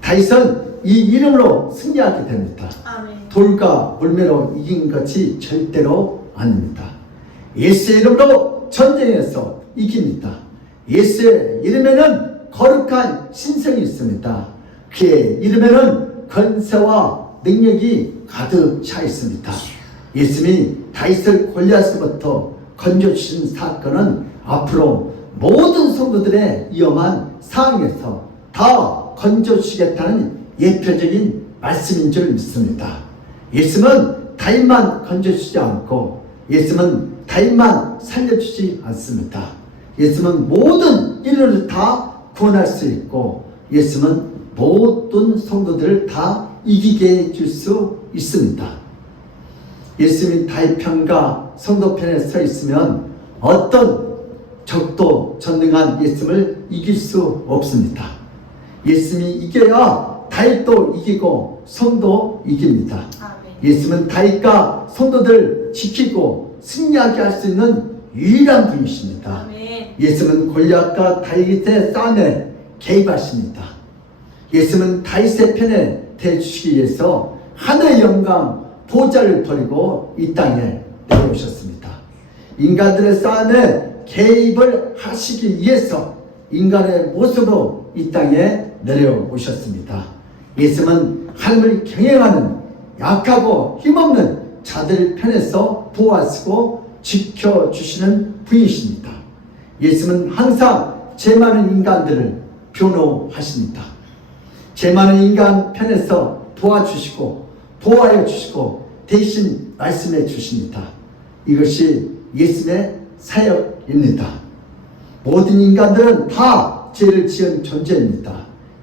다윗은 이 이름으로 승리하게 됩니다. 아멘. 돌과 물매로 이긴 것이 절대로 아닙니다. 예수의 이름으로 전쟁에서 이깁니다. 예수의 이름에는 거룩한 신성이 있습니다. 그의 이름에는 권세와 능력이 가득 차 있습니다. 예수님이 다윗을 골리앗으로부터 건져주신 사건은 앞으로 모든 성도들의 위험한 상황에서 다 건져주시겠다는 예표적인 말씀인 줄 믿습니다. 예수님은 다윗만 건져주지 않고 예수님은 다윗만 살려주지 않습니다. 예수님은 모든 인류를 다 구원할 수 있고 예수님은 모든 성도들을 다 이기게 해줄 수 있습니다. 예수님이 다윗 편과 성도 편에 서 있으면 어떤 적도 전능한 예수님을 이길 수 없습니다. 예수님이 이겨야 다윗도 이기고 성도 이깁니다. 아멘. 예수님은 다윗과 성도들을 지키고 승리하게 할 수 있는 유일한 분이십니다. 아멘. 예수님은 골리앗과 다윗의 싸움에 개입하십니다. 예수님은 다윗의 편에 대주시기 위해서 하늘의 영광 보좌를 버리고 이 땅에 내려오셨습니다. 인간들의 싸움에 개입을 하시기 위해서 인간의 모습으로 이 땅에 내려오셨습니다. 예수님은 하나님을 경외하는 약하고 힘없는 자들 편에서 보호하시고 지켜주시는 분이십니다. 예수님은 항상 죄 많은 인간들을 변호하십니다. 죄 많은 인간 편에서 도와주시고 보호하여 주시고 대신 말씀해 주십니다. 이것이 예수님의 사역입니다. 모든 인간들은 다 죄를 지은 존재입니다.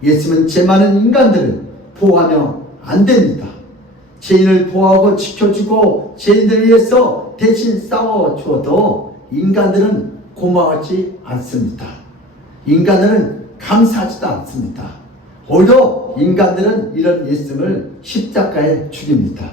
예수님은 죄 많은 인간들을 보호하며 안 됩니다. 죄인을 보호하고 지켜주고 죄인들을 위해서 대신 싸워주어도 인간들은 고마워하지 않습니다. 인간들은 감사하지도 않습니다. 오히려 인간들은 이런 예수님을 십자가에 죽입니다.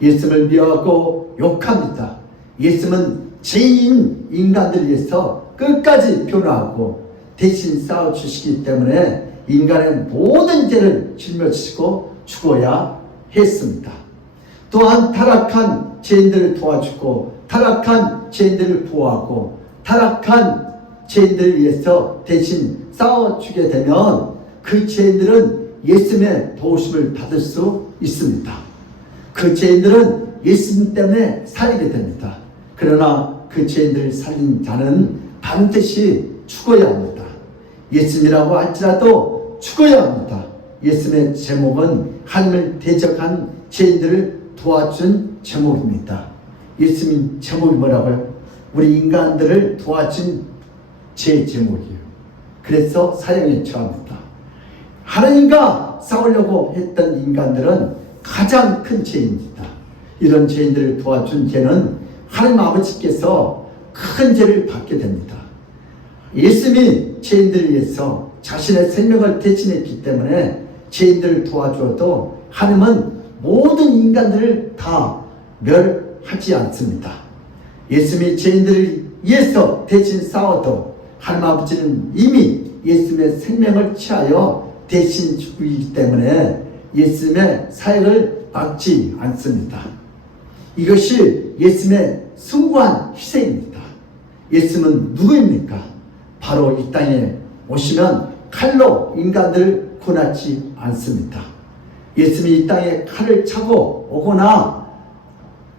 예수님을 미워하고 욕합니다. 예수님은 죄인 인간들을 위해서 끝까지 변호하고 대신 싸워주시기 때문에 인간의 모든 죄를 짊어지시고 죽어야 했습니다. 또한 타락한 죄인들을 도와주고 타락한 죄인들을 보호하고 타락한 죄인들을 위해서 대신 싸워주게 되면 그 죄인들은 예수님의 도우심을 받을 수 있습니다. 그 죄인들은 예수님 때문에 살게 됩니다. 그러나 그 그 죄인들을 살린 자는 반드시 죽어야 합니다. 예수님이라고 할지라도 죽어야 합니다. 예수님의 제목은 하나님을 대적한 죄인들을 도와준 제목입니다. 예수님 제목이 뭐라고요? 우리 인간들을 도와준 제 제목이에요. 그래서 사형에 처합니다. 하나님과 싸우려고 했던 인간들은 가장 큰 죄입니다. 이런 죄인들을 도와준 죄는 하나님 아버지께서 큰 죄를 받게 됩니다. 예수님이 죄인들을 위해서 자신의 생명을 대신했기 때문에 죄인들을 도와주어도 하나님은 모든 인간들을 다 멸하지 않습니다. 예수님이 죄인들을 위해서 대신 싸워도 하나님 아버지는 이미 예수님의 생명을 취하여 대신 죽이기 때문에 예수님의 사역을 막지 않습니다. 이것이 예수님의 숭고한 희생입니다. 예수님은 누구입니까? 바로 이 땅에 오시면 칼로 인간들을 고난하지 않습니다. 예수님이 이 땅에 칼을 차고 오거나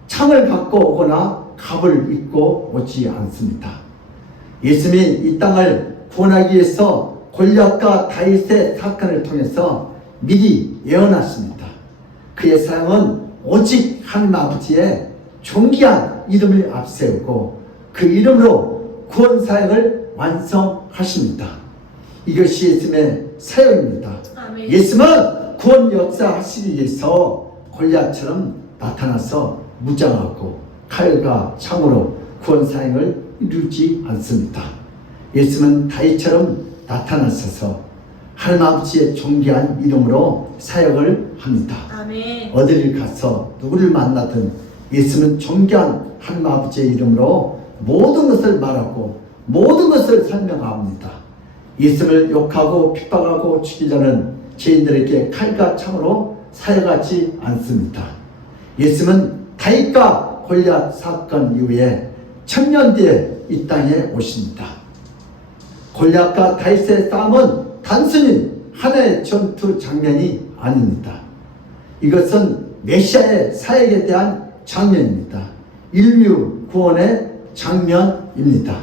창을 갖고 오거나 갑을 입고 오지 않습니다. 예수님이 이 땅을 구원하기 위해서 골리앗과 다윗의 사건을 통해서 미리 예언하십니다. 그의 사역은 오직 하나님 아버지의 존귀한 이름을 앞세우고 그 이름으로 구원 사역을 완성하십니다. 이것이 예수님의 사역입니다. 아멘. 예수님은 구원 역사하시기 위해서 골리앗처럼 나타나서 무장하고 칼과 창으로 구원 사역을 이루지 않습니다. 예수님은 다윗처럼 나타나셔서 하나님 아버지의 존귀한 이름으로 사역을 합니다. 아멘. 어디를 가서 누구를 만나든 예수는 존귀한 하나님 아버지의 이름으로 모든 것을 말하고 모든 것을 설명합니다. 예수를 욕하고 핍박하고 죽이려는 죄인들에게 칼과 창으로 사역하지 않습니다. 예수는 다윗과 골리앗 사건 이후에 1000년 뒤에 이 땅에 오십니다. 골리앗과 다윗의 싸움은 단순히 하나의 전투 장면이 아닙니다. 이것은 메시아의 사역에 대한 장면입니다. 인류 구원의 장면입니다.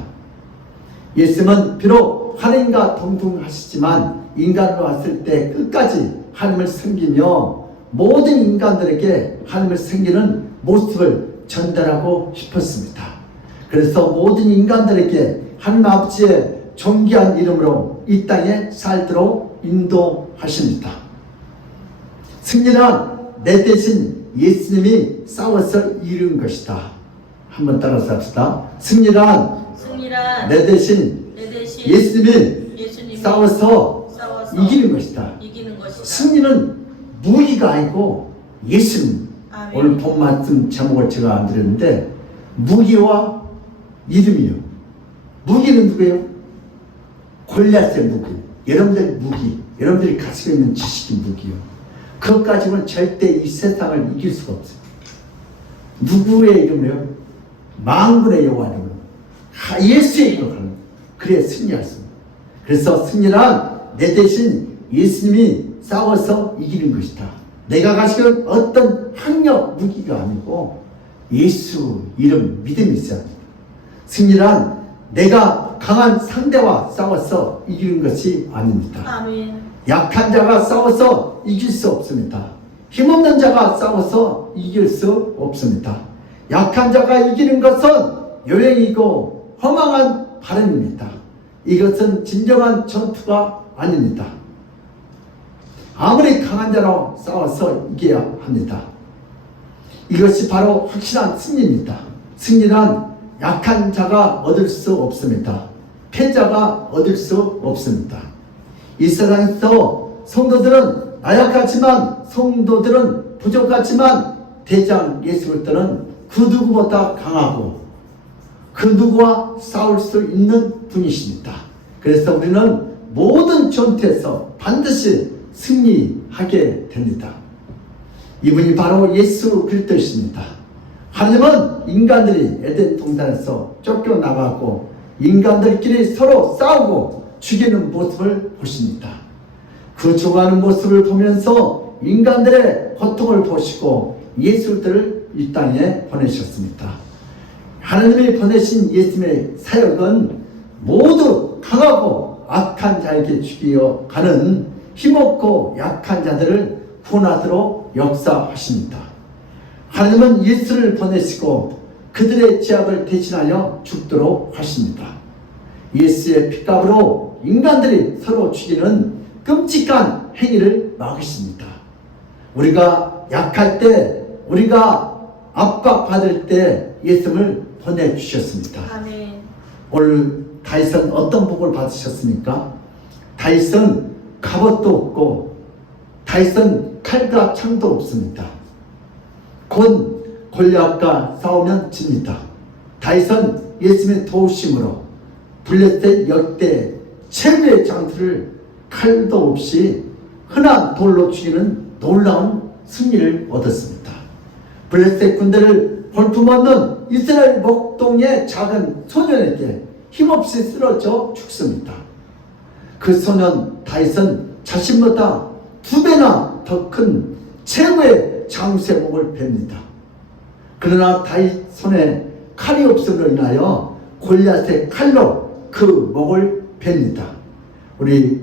예수님은 비록 하나님과 동등하시지만 인간으로 왔을 때 끝까지 하나님을 섬기며 모든 인간들에게 하나님을 섬기는 모습을 전달하고 싶었습니다. 그래서 모든 인간들에게 하나님 아버지의 존귀한 이름으로 이 땅에 살도록 인도하십니다. 승리란 내 대신 예수님이 싸워서 이룬 것이다. 한번 따라서 합시다. 승리란 내 대신 예수님이 싸워서 이기는 것이다. 승리는 무기가 아니고 예수님. 아멘. 오늘 본 말씀 제목을 제가 안 드렸는데 무기와 이름이요. 무기는 누구예요? 골리앗의 무기. 여러분들의 무기. 여러분들이 가지고 있는 지식이 무기요. 그것 가지고는 절대 이 세상을 이길 수가 없어요. 누구의 이름으로요? 만군의 여호와 이름으로. 예수의 이름으로 가는 거예요. 그래야 승리할 수 있습니다. 그래서 승리란 내 대신 예수님이 싸워서 이기는 것이다. 내가 가지고 있는 어떤 학력 무기가 아니고 예수 이름 믿음이 있어야 합니다. 승리란 내가 강한 상대와 싸워서 이기는 것이 아닙니다. 아멘. 약한 자가 싸워서 이길 수 없습니다. 힘없는 자가 싸워서 이길 수 없습니다. 약한 자가 이기는 것은 요행이고 허망한 바람입니다. 이것은 진정한 전투가 아닙니다. 아무리 강한 자로 싸워서 이겨야 합니다. 이것이 바로 확실한 승리입니다. 승리란 약한 자가 얻을 수 없습니다. 패자가 얻을 수 없습니다. 이 세상에서 성도들은 나약하지만 성도들은 부족하지만 대장 예수 그리스도는 그 누구보다 강하고 그 누구와 싸울 수 있는 분이십니다. 그래서 우리는 모든 전투에서 반드시 승리하게 됩니다. 이분이 바로 예수 그리스도이십니다. 하나님은 인간들이 에덴 동산에서 쫓겨나가고 인간들끼리 서로 싸우고 죽이는 모습을 보십니다. 그 죽어가는 모습을 보면서 인간들의 고통을 보시고 예수들을 이 땅에 보내셨습니다. 하나님이 보내신 예수님의 사역은 모두 강하고 악한 자에게 죽이어 가는 힘없고 약한 자들을 구원하도록 역사하십니다. 하나님은 예수를 보내시고 그들의 죄악을 대신하여 죽도록 하십니다. 예수의 핏값으로 인간들이 서로 죽이는 끔찍한 행위를 막으십니다. 우리가 약할 때, 우리가 압박받을 때 예수님을 보내주셨습니다. 아멘. 오늘 다윗은 어떤 복을 받으셨습니까? 다윗은 갑옷도 없고 다윗은 칼과 창도 없습니다. 곧 골리앗과 싸우면 집니다. 다윗은 예수님의 도우심으로 블레셋 역대 최고의 장수를 칼도 없이 흔한 돌로 죽이는 놀라운 승리를 얻었습니다. 블레셋 군대를 볼품없는 이스라엘 목동의 작은 소년에게 힘없이 쓰러져 죽습니다. 그 소년 다윗은 자신보다 2배나 더 큰 최고의 장수의 목을 뵙니다. 그러나 다윗 손에 칼이 없음으로 인하여 골리앗의 칼로 그 목을 뵙니다. 우리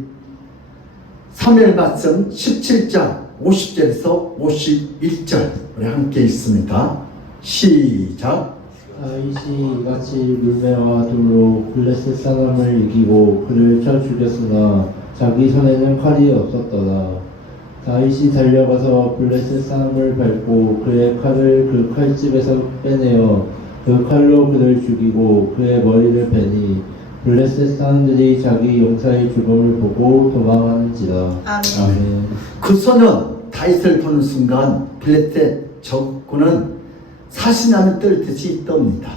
사무엘 말씀 17장 50절에서 51절 우리 함께 읽습니다. 시작. 다윗이 이같이 물매와 돌로 블레셋 사람을 이기고 그를 쳐 죽였으나 자기 손에는 칼이 없었더라. 다윗이 달려가서 블레셋 사람을 밟고 그의 칼을 그 칼집에서 빼내어 그 칼로 그를 죽이고 그의 머리를 베니 블레셋 사람들이 자기 용사의 죽음을 보고 도망하는지라. 아멘. 그 소년 다윗을 보는 순간 블레셋 적군은 사시나무 떨듯이 떱니다.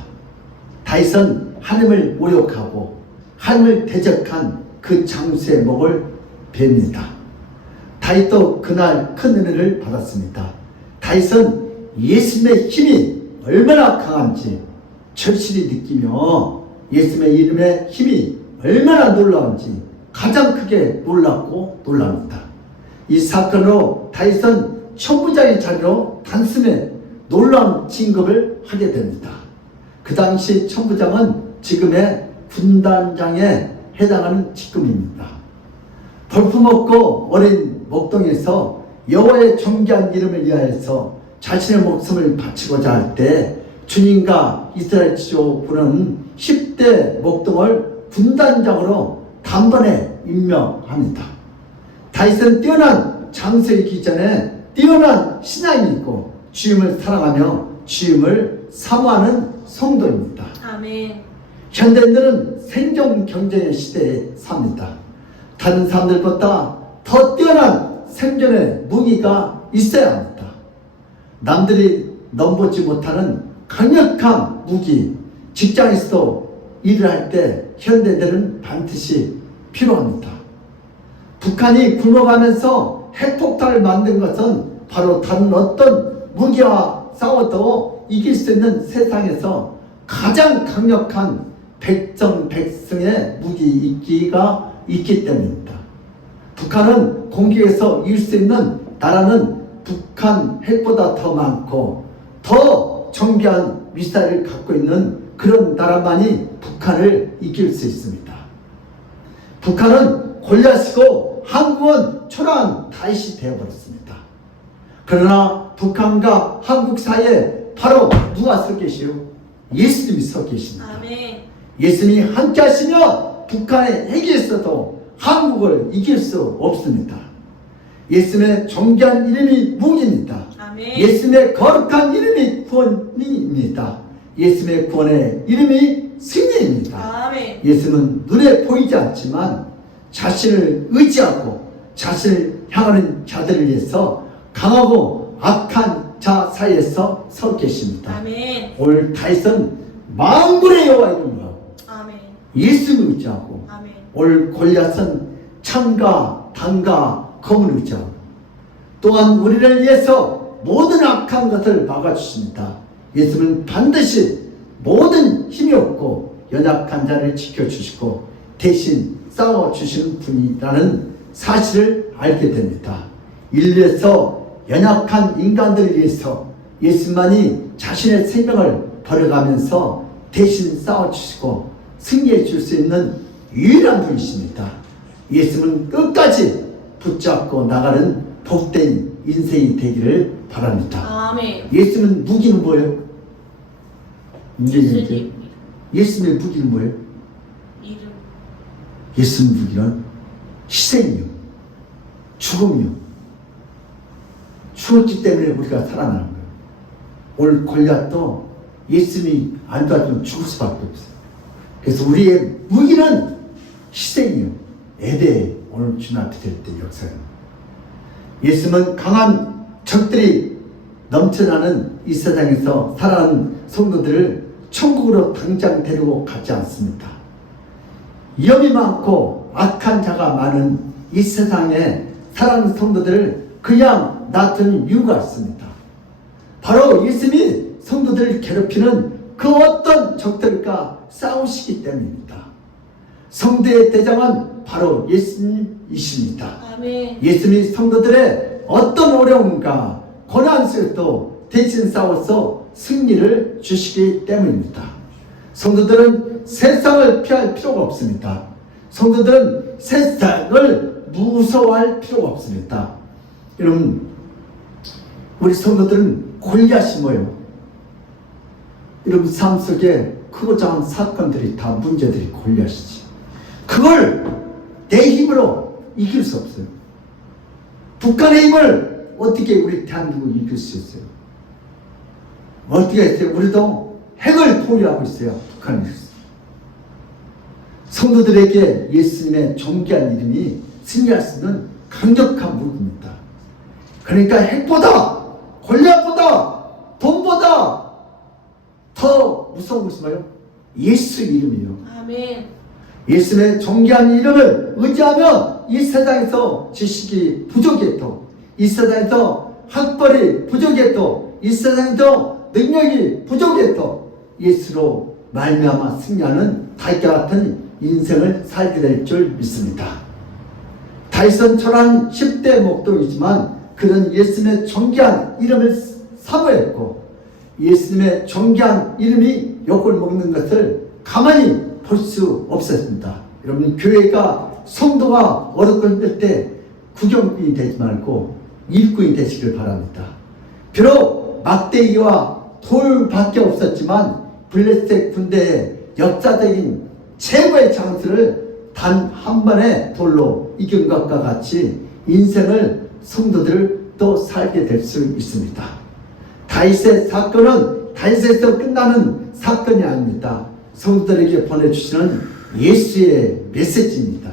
다윗은 하나님을 모욕하고 하나님을 대적한 그 장수의 목을 뵙니다. 다윗도 그날 큰 은혜를 받았습니다. 다윗은 예수님의 힘이 얼마나 강한지 절실히 느끼며 예수님의 이름의 힘이 얼마나 놀라운지 가장 크게 놀랍고 놀랍니다. 이 사건으로 다윗은 천부장의 자리로 단숨에 놀라운 진급을 하게 됩니다. 그 당시 천부장은 지금의 군단장에 해당하는 직급입니다. 볼품없고 어린 목동에서 여호와의 존귀한 이름을 위하여서 자신의 목숨을 바치고자 할 때 주님과 이스라엘 지도부는 10대 목동을 군단장으로 단번에 임명합니다. 다윗은 뛰어난 장수이기 전에 뛰어난 신앙이 있고 주님을 사랑하며 주님을 사모하는 성도입니다. 아멘. 현대인들은 생존 경쟁의 시대에 삽니다. 다른 사람들보다 더 뛰어난 생존의 무기가 있어야 합니다. 남들이 넘보지 못하는 강력한 무기, 직장에서도 일을 할 때 현대인들은 반드시 필요합니다. 북한이 굶어가면서 핵폭탄을 만든 것은 바로 다른 어떤 무기와 싸워도 이길 수 있는 세상에서 가장 강력한 백성의 무기가 있기 때문입니다. 북한은 공격에서 이길 수 있는 나라는 북한 핵보다 더 많고 더 정교한 미사일을 갖고 있는 그런 나라만이 북한을 이길 수 있습니다. 북한은 골리앗이고 한국은 초라한 다윗이 되어버렸습니다. 그러나 북한과 한국 사이에 바로 누가 서 계시오? 예수님이 서 계십니다. 아멘. 예수님이 함께 하시면 북한의 핵이 있어도 한국을 이길 수 없습니다. 예수님의 존귀한 이름이 무기입니다. 아멘. 예수님의 거룩한 이름이 구원입니다. 예수님의 구원의 이름이 승리입니다. 아멘. 예수는 눈에 보이지 않지만 자신을 의지하고 자신을 향하는 자들을 위해서 강하고 악한 자 사이에서 서 계십니다. 아멘. 오늘 다윗은 만군의 여호와 이름을 하고 아멘. 예수를 의지하고 아멘. 오늘 골리앗은 창과 단과 검을 의지하고 또한 우리를 위해서 모든 악한 것을 막아주십니다. 예수는 반드시 모든 힘이 없고 연약한 자를 지켜주시고 대신 싸워주시는 분이라는 사실을 알게 됩니다. 인류에서 연약한 인간들을 위해서 예수만이 자신의 생명을 버려가면서 대신 싸워주시고 승리해 줄 수 있는 유일한 분이십니다. 예수님은 끝까지 붙잡고 나가는 복된 인생이 되기를 바랍니다. 아멘. 예수님은 무기는 뭐예요? 예수님 예수님의 무기는 뭐예요? 이름. 예수님 무기는 희생이요, 죽음이요. 죽었기 때문에 우리가 살아나는 거예요. 오늘 골리앗도 예수님이 안 도와주면 죽을 수밖에 없어요. 그래서 우리의 무기는 희생이요, 예배. 오늘 주님 앞에 될 때 역사예요. 예수님은 강한 적들이 넘쳐나는 이 세상에서 살아가는 성도들을 천국으로 당장 데리고 가지 않습니다. 위험이 많고 악한 자가 많은 이 세상에 살아가는 성도들을 그냥 놔두는 이유가 있습니다. 바로 예수님이 성도들을 괴롭히는 그 어떤 적들과 싸우시기 때문입니다. 성도의 대장은 바로 예수님이십니다. 아멘. 예수님이 성도들의 어떤 어려움과 고난 속에도 대신 싸워서 승리를 주시기 때문입니다. 성도들은 세상을 피할 필요가 없습니다. 성도들은 세상을 무서워할 필요가 없습니다. 여러분, 우리 성도들은 골리앗이 뭐예요? 여러분 삶 속에 크고 작은 사건들이 다 문제들이 골리앗이지. 그걸 내 힘으로 이길 수 없어요. 북한의 힘을 어떻게 우리 대한민국이 이길 수 있어요? 어떻게 했어요? 우리도 핵을 포위하고 있어요. 북한이. 성도들에게 예수님의 존귀한 이름이 승리할 수 있는 강력한 무기입니다. 그러니까 핵보다, 골리앗보다, 돈보다 더 무서운 것이 뭐예요? 예수 이름이에요. 아멘. 예수님의 존귀한 이름을 의지하면 이 세상에서 지식이 부족해도, 이 세상에서 학벌이 부족해도, 이 세상에서 능력이 부족해도 예수로 말미암아 승리하는 달과 같은 인생을 살게 될 줄 믿습니다. 다윗은 초라한 10대 목동이지만 그는 예수님의 존귀한 이름을 사모했고 예수님의 존귀한 이름이 욕을 먹는 것을 가만히 볼 수 없었습니다. 여러분, 교회가 성도가 어렵고 힘들 때 구경꾼이 되지 말고 일꾼이 되시길 바랍니다. 비록 막대기와 돌밖에 없었지만 블레셋 군대의 역사적인 최고의 장수를 단 한 번의 돌로 이긴 것과 같이 인생을 성도들을 또 살게 될 수 있습니다. 다윗의 사건은 다윗에서 끝나는 사건이 아닙니다. 성도들에게 보내주시는 예수의 메시지입니다.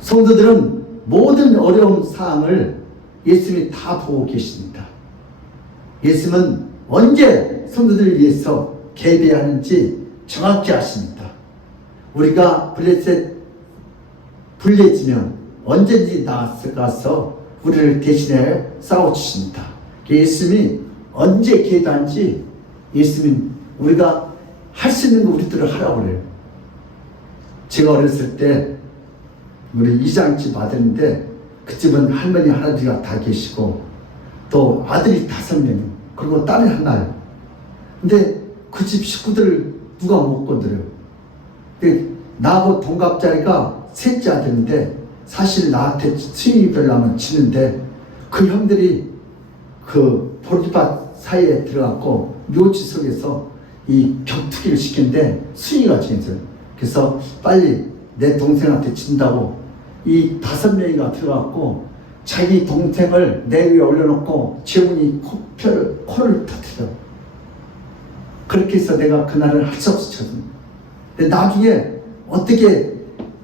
성도들은 모든 어려운 사항을 예수님이 다 보고 계십니다. 예수님은 언제 성도들을 위해서 계배하는지 정확히 아십니다. 우리가 불리해지면 언제든지 나가서 우리를 대신하여 싸워주십니다. 예수님이 언제 계배하는지 예수님은 우리가 할 수 있는 거 우리들을 하라고 그래요. 제가 어렸을 때 우리 이장집 아들인데 그 집은 할머니 할아버지가 다 계시고 또 아들이 5명 그리고 딸이 하나요. 근데 그 집 식구들 누가 못 건드려요. 나하고 동갑자리가 셋째 아들인데 사실 나한테 수익이 별로 하면 지는데 그 형들이 그 보리밭 사이에 들어갔고 묘지 속에서 이 격투기를 시키는데 수익이가 지겠어요. 그래서 빨리 내 동생한테 진다고 이 5명이가 들어갔고 자기 동생을 내 위에 올려놓고 재훈이 코를 터뜨려. 그렇게 해서 내가 그날을 할 수 없이 쳤습니다. 근데 나중에 어떻게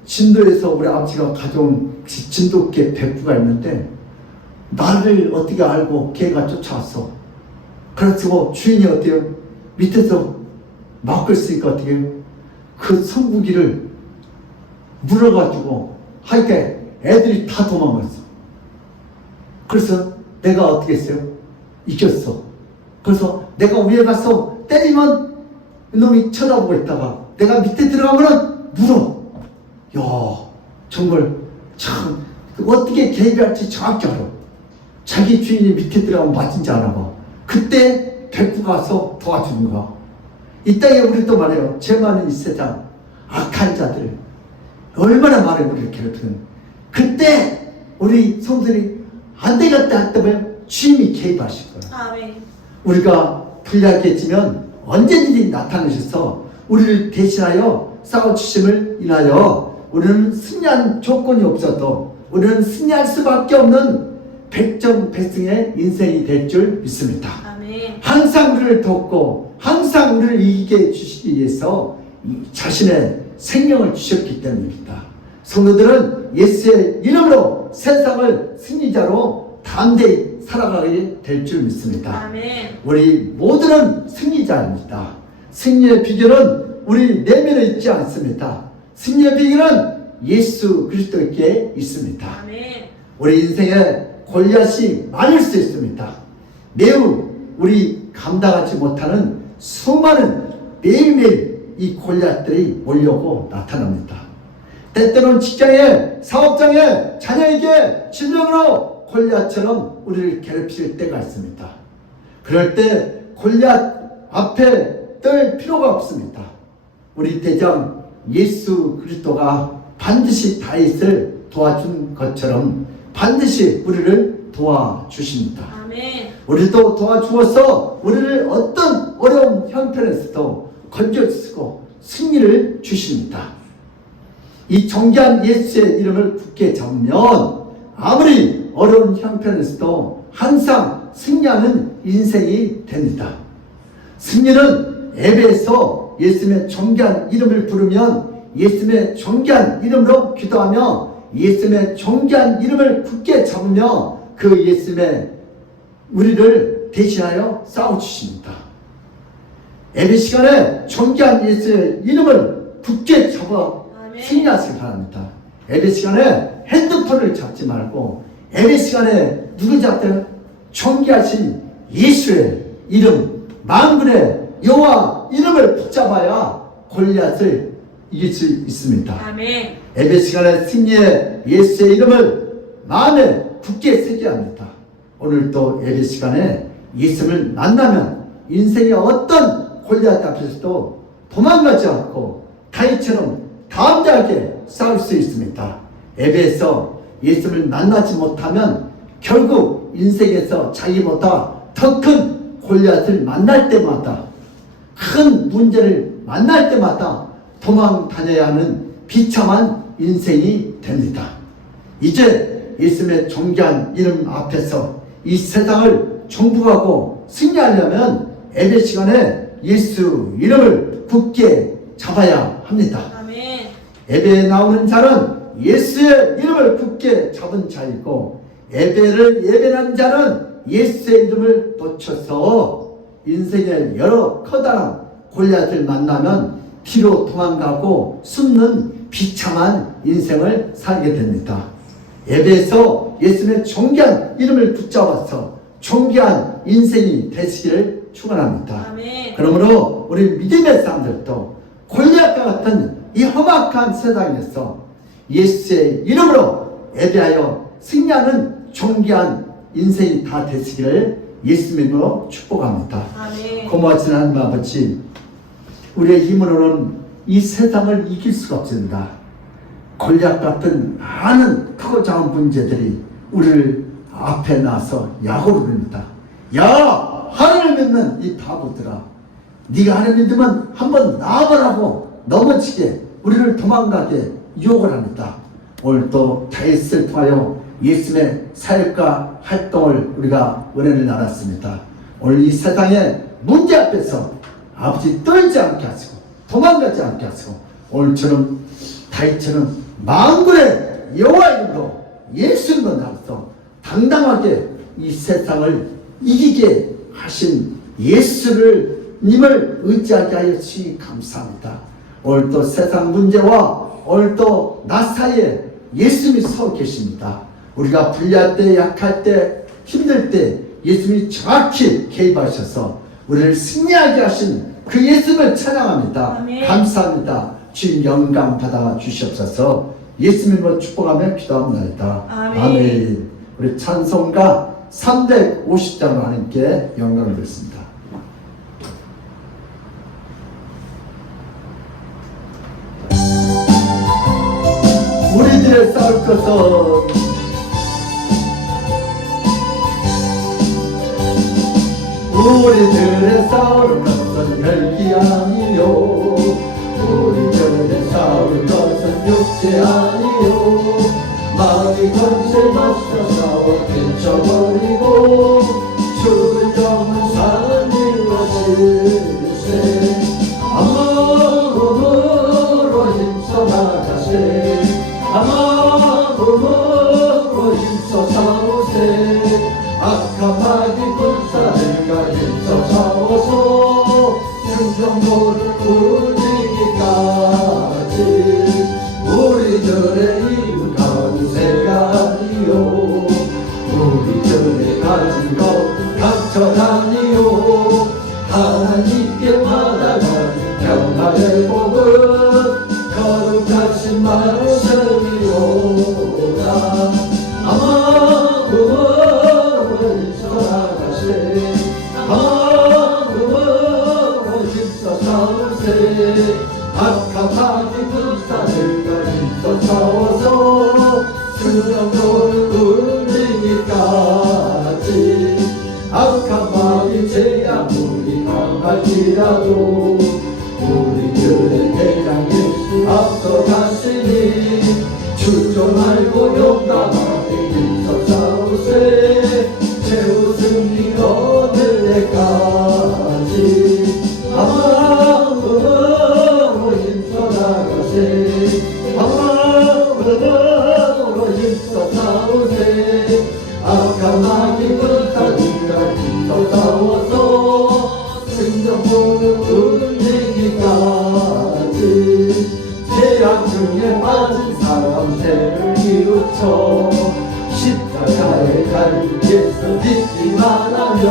진도에서 우리 아버지가 가져온 진돗개 백구가 있는데 나를 어떻게 알고 걔가 쫓아왔어. 그래서 주인이 어때요? 밑에서 막고 있으니까 어떻게 해요? 그 성부기를 물어가지고 하니까 애들이 다 도망갔어. 그래서 내가 어떻게 했어요? 이겼어. 그래서 내가 위에 가서 때리면 이놈이 쳐다보고 있다가 내가 밑에 들어가면 물어. 야, 정말 참 어떻게 개입할지 정확히 알아. 자기 주인이 밑에 들어가면 맞은지 알아봐. 그때 데리고 가서 도와주는 거. 이 땅에 우리도 말해요. 죄 많은 이 세상 악한 자들 얼마나 많은 우리를 괴롭히는, 그때 우리 성도들이 안 되겠다 했다면 주님이 개입하실 거예요. 아멘. 우리가 불리하겠지만 언제든지 나타나셔서 우리를 대신하여 싸워주심을 인하여 우리는 승리한 조건이 없어도 우리는 승리할 수밖에 없는 백정백승의 인생이 될 줄 믿습니다. 아멘. 항상 우리를 돕고 항상 우리를 이기게 해주시기 위해서 자신의 생명을 주셨기 때문입니다. 성도들은 예수의 이름으로 세상을 승리자로 담대히 살아가게 될 줄 믿습니다. 아멘. 우리 모두는 승리자입니다. 승리의 비결은 우리 내면에 있지 않습니다. 승리의 비결은 예수 그리스도께 있습니다. 아멘. 우리 인생에 골리앗이 많을 수 있습니다. 매우 우리 감당하지 못하는 수많은 매일매일 이 골리앗들이 몰려오고 나타납니다. 때때로는 직장에, 사업장에, 자녀에게 질병으로 골리앗처럼 우리를 괴롭힐 때가 있습니다. 그럴 때 골리앗 앞에 떨 필요가 없습니다. 우리 대장 예수 그리스도가 반드시 다윗을 도와준 것처럼 반드시 우리를 도와주십니다. 아멘. 우리도 도와주어서 우리를 어떤 어려운 형편에서도 건져주시고 승리를 주십니다. 이 존귀한 예수의 이름을 굳게 잡으면 아무리 어려운 형편에서도 항상 승리하는 인생이 됩니다. 승리는 예배에서 예수님의 존귀한 이름을 부르면 예수님의 존귀한 이름으로 기도하며 예수님의 존귀한 이름을 굳게 잡으며 그 예수님의 우리를 대신하여 싸워주십니다. 예배 시간에 존귀한 예수의 이름을 굳게 잡아 승리하시기 바랍니다. 예배 시간에 핸드폰을 잡지 말고 예배 시간에 누구 잡든 존귀하신 예수의 이름, 만군의 여호와 이름을 붙잡아야 골리앗을 이길 수 있습니다. 아멘. 예배 시간에 승리의 예수의 이름을 마음에 굳게 새겨야 합니다. 오늘도 예배 시간에 예수를 만나면 인생의 어떤 골리앗 앞에서도 도망가지 않고 다윗처럼 담대하게 싸울 수 있습니다. 예배에서 예수를 만나지 못하면 결국 인생에서 자기보다 더 큰 골리앗을 만날 때마다, 큰 문제를 만날 때마다 도망 다녀야 하는 비참한 인생이 됩니다. 이제 예수님의 존귀한 이름 앞에서 이 세상을 정복하고 승리하려면 예배 시간에 예수 이름을 굳게 잡아야 합니다. 아멘. 예배에 나오는 자는 예수의 이름을 굳게 잡은 자이고, 예배를 예배하는 자는 예수의 이름을 놓쳐서 인생의 여러 커다란 골리앗을 만나면 뒤로 도망가고 숨는 비참한 인생을 살게 됩니다. 예배에서 예수님의 존귀한 이름을 붙잡아서 존귀한 인생이 되시기를 축원합니다. 아멘. 그러므로 우리 믿음의 사람들도 골리앗과 같은 이 험악한 세상에서 예수의 이름으로 예배하여 승리하는 존귀한 인생이 다 되시기를 예수님으로 축복합니다. 아멘. 고마우신 하나님 아버지, 우리의 힘으로는 이 세상을 이길 수가 없습니다. 골리앗 같은 많은 크고 작은 문제들이 우리를 앞에 나서 야고를 부릅니다. 야, 하나님을 믿는 이 바보들아, 네가 하나님 믿으면 한번 나와보라고 넘어지게 우리를 도망가게 유혹을 합니다. 오늘도 다윗을 통하여 예수님의 사역과 활동을 우리가 은혜를 나눴습니다. 오늘 이 세상의 문제 앞에서 아버지 떨지 않게 하시고 도망가지 않게 하시고 오늘처럼 다윗처럼 만군의 여호와 이름으로 예수님을 나서 당당하게 이 세상을 이기게 하신 예수를 님을 의지하게 하여 주시기 감사합니다. 오늘도 세상 문제와 오늘도 나 사이에 예수님이 서 계십니다. 우리가 불리할 때, 약할 때, 힘들 때 예수님이 정확히 개입하셔서 우리를 승리하게 하신 그 예수님을 찬양합니다. 아멘. 감사합니다. 주님 영광 받아 주시옵소서. 예수님으로 축복하며 기도합니다. 아멘. 아멘. 우리 찬송가 350장으로 하나님께 영광을 드렸습니다. 우리들의 싸울 것은 우리들의 싸울 것은 혈기 아니요 우리들의 싸울 것은 육체 아니요 마귀 권세 맞서 싸워 깨쳐버리고 죽을 영혼 살린 것일세 마음으로 힘써 나가세 마음으로 힘써 싸우세 악한 마귀 군사들과 힘써 싸워서 승전보를 울리기까지 우리들의 이유 강세가 아니요 우리들의 가진 것 각처다니요 하나님께 받아가는 평화의 복은 거룩하신 말씀이로다 마음으로 힘써 나가세 마음으로 힘써 싸우세 악한 마귀 군사들과 힘써 싸워서 승전보를 울리기까지 악한 마귀 제 아무리 강할지라도 우리들의 대장 예수 앞서 가시니 주저 말고 용감하게 힘써 싸우세 최후 승리 거둘 때까지 마음으로 힘써 나가세 마음으로 힘써 싸우세 악한 마귀 군사들과 힘써 싸워서 승전보를 울리기까지 죄악 중에 빠진 사람 죄를 이루쳐 십자가의 갈비에서 믿기만 하며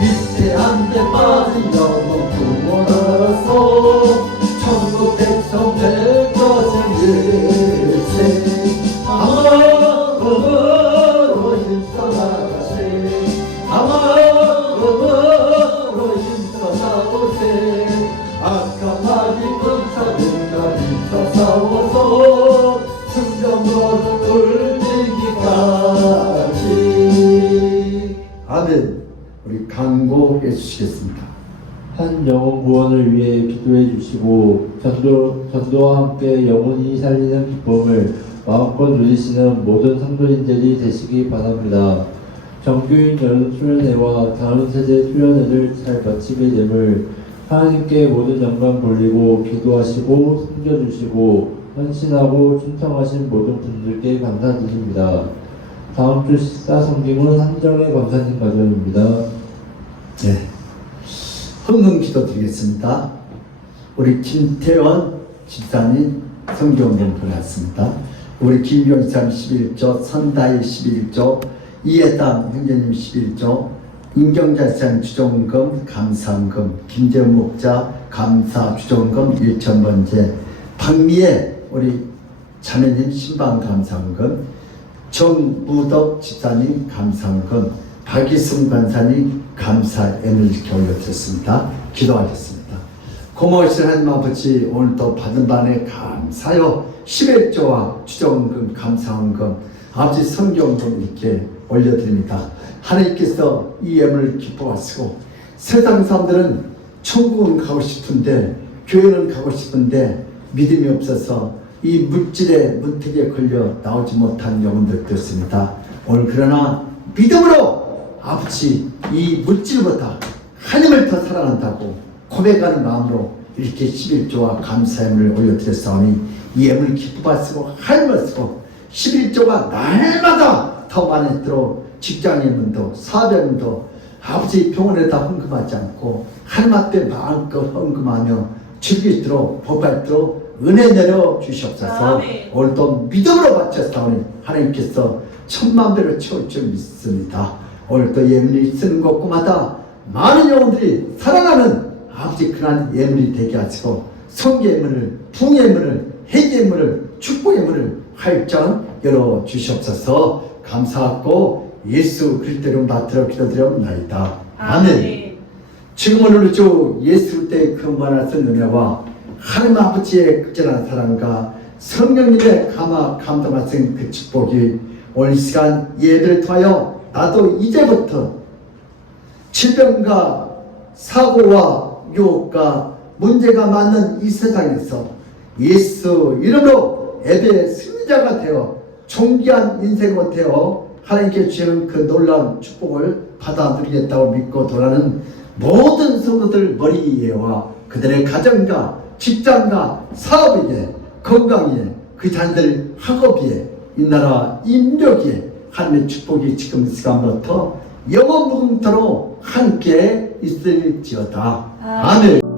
위태한 데 빠진 영혼 구원하여서 천국 백성 될 것인일세 마음으로 힘써 나가세 마음으로 힘써 싸우세 악한 마귀 군사들과 힘써 싸워서 승전보를 울리기까지 아멘. 우리 강구해 주시겠습니다. 한 영혼 구원을 위해 기도해 주시고 전도와 함께 영혼이 살리는 기쁨을 마음껏 누리시는 모든 성도님들이 되시기 바랍니다. 정규인 여름 수련회와 다음 세대 수련회를 잘 마치게 됨을 하나님께 모든 영광 돌리고 기도하시고 섬겨주시고 헌신하고 충성하신 모든 분들께 감사드립니다. 다음 주 식사 성김은 한정혜 권사님 가정입니다. 네. 흥흥 기도 드리겠습니다. 우리 김태원 집사님 성경을 보냈습니다. 우리 김경 집사님 11조, 선다희 11조, 이해담 형제님 11조, 임경자 집사님 주종금, 감사금, 김재훈 목자 감사 주종금 1,000번째, 박미애 우리 자매님 신방 감사금, 정무덕 집사님 감사금, 박이승 관사님 감사 M을 이렇게 올려드렸습니다. 기도하겠습니다. 고마우신 하나님 아버지, 오늘도 받은 바에 감사요 11조와 주정금 감사원금 아버지 성경금 이렇게 올려드립니다. 하나님께서 이 예물을 기뻐하시고 세상 사람들은 천국은 가고 싶은데 교회는 가고 싶은데 믿음이 없어서 이 물질의 문턱에 걸려 나오지 못한 영혼들도 있습니다. 오늘 그러나 믿음으로 아버지 이 물질보다 하나님을 더 사랑한다고 고백하는 마음으로 이렇게 11조와 감사함을 올려드렸사오니 이 예물을 기뻐하시고 하나님을 쓰고 11조가 날마다 더 많이 들어 직장인분도 사병도 아버지 병원에다 헌금하지 않고 하나님 앞에 마음껏 헌금하며 즐기도록 복받도록 은혜 내려 주시옵소서. 아멘. 오늘도 믿음으로 바쳤사오니 하나님께서 천만 배를 채울 줄 믿습니다. 오늘도 예물이 쓰는 곳마다 많은 영혼들이 살아나는 아버지 그러한 예물이 되게 하시고 성교 예물을, 부흥 예물을, 회개 예물을, 축복 예물을 활짝 열어 주시옵소서. 감사하고 예수 그리스도로 받들어 기도드렸나이다. 아멘. 지금은 우리 주 예수 때의 근본하신 은혜와 하나님 아버지의 극진한 사랑과 성령님의 감동하신 그 축복이 오늘 시간 예배를 통하여 나도 이제부터 질병과 사고와 유혹과 문제가 많은 이 세상에서 예수 이름으로 예배의 승리자가 되어 존귀한 인생으로 되어 하나님께 주시는 그 놀라운 축복을 받아들이겠다고 믿고 돌아가는 모든 성도들 머리 위에와 그들의 가정과 직장과 사업에 건강에 그 자녀들 학업에 이 나라 인력에 하나님의 축복이 지금 시간부터 영원 무궁토록 함께 있을지어다. 아멘.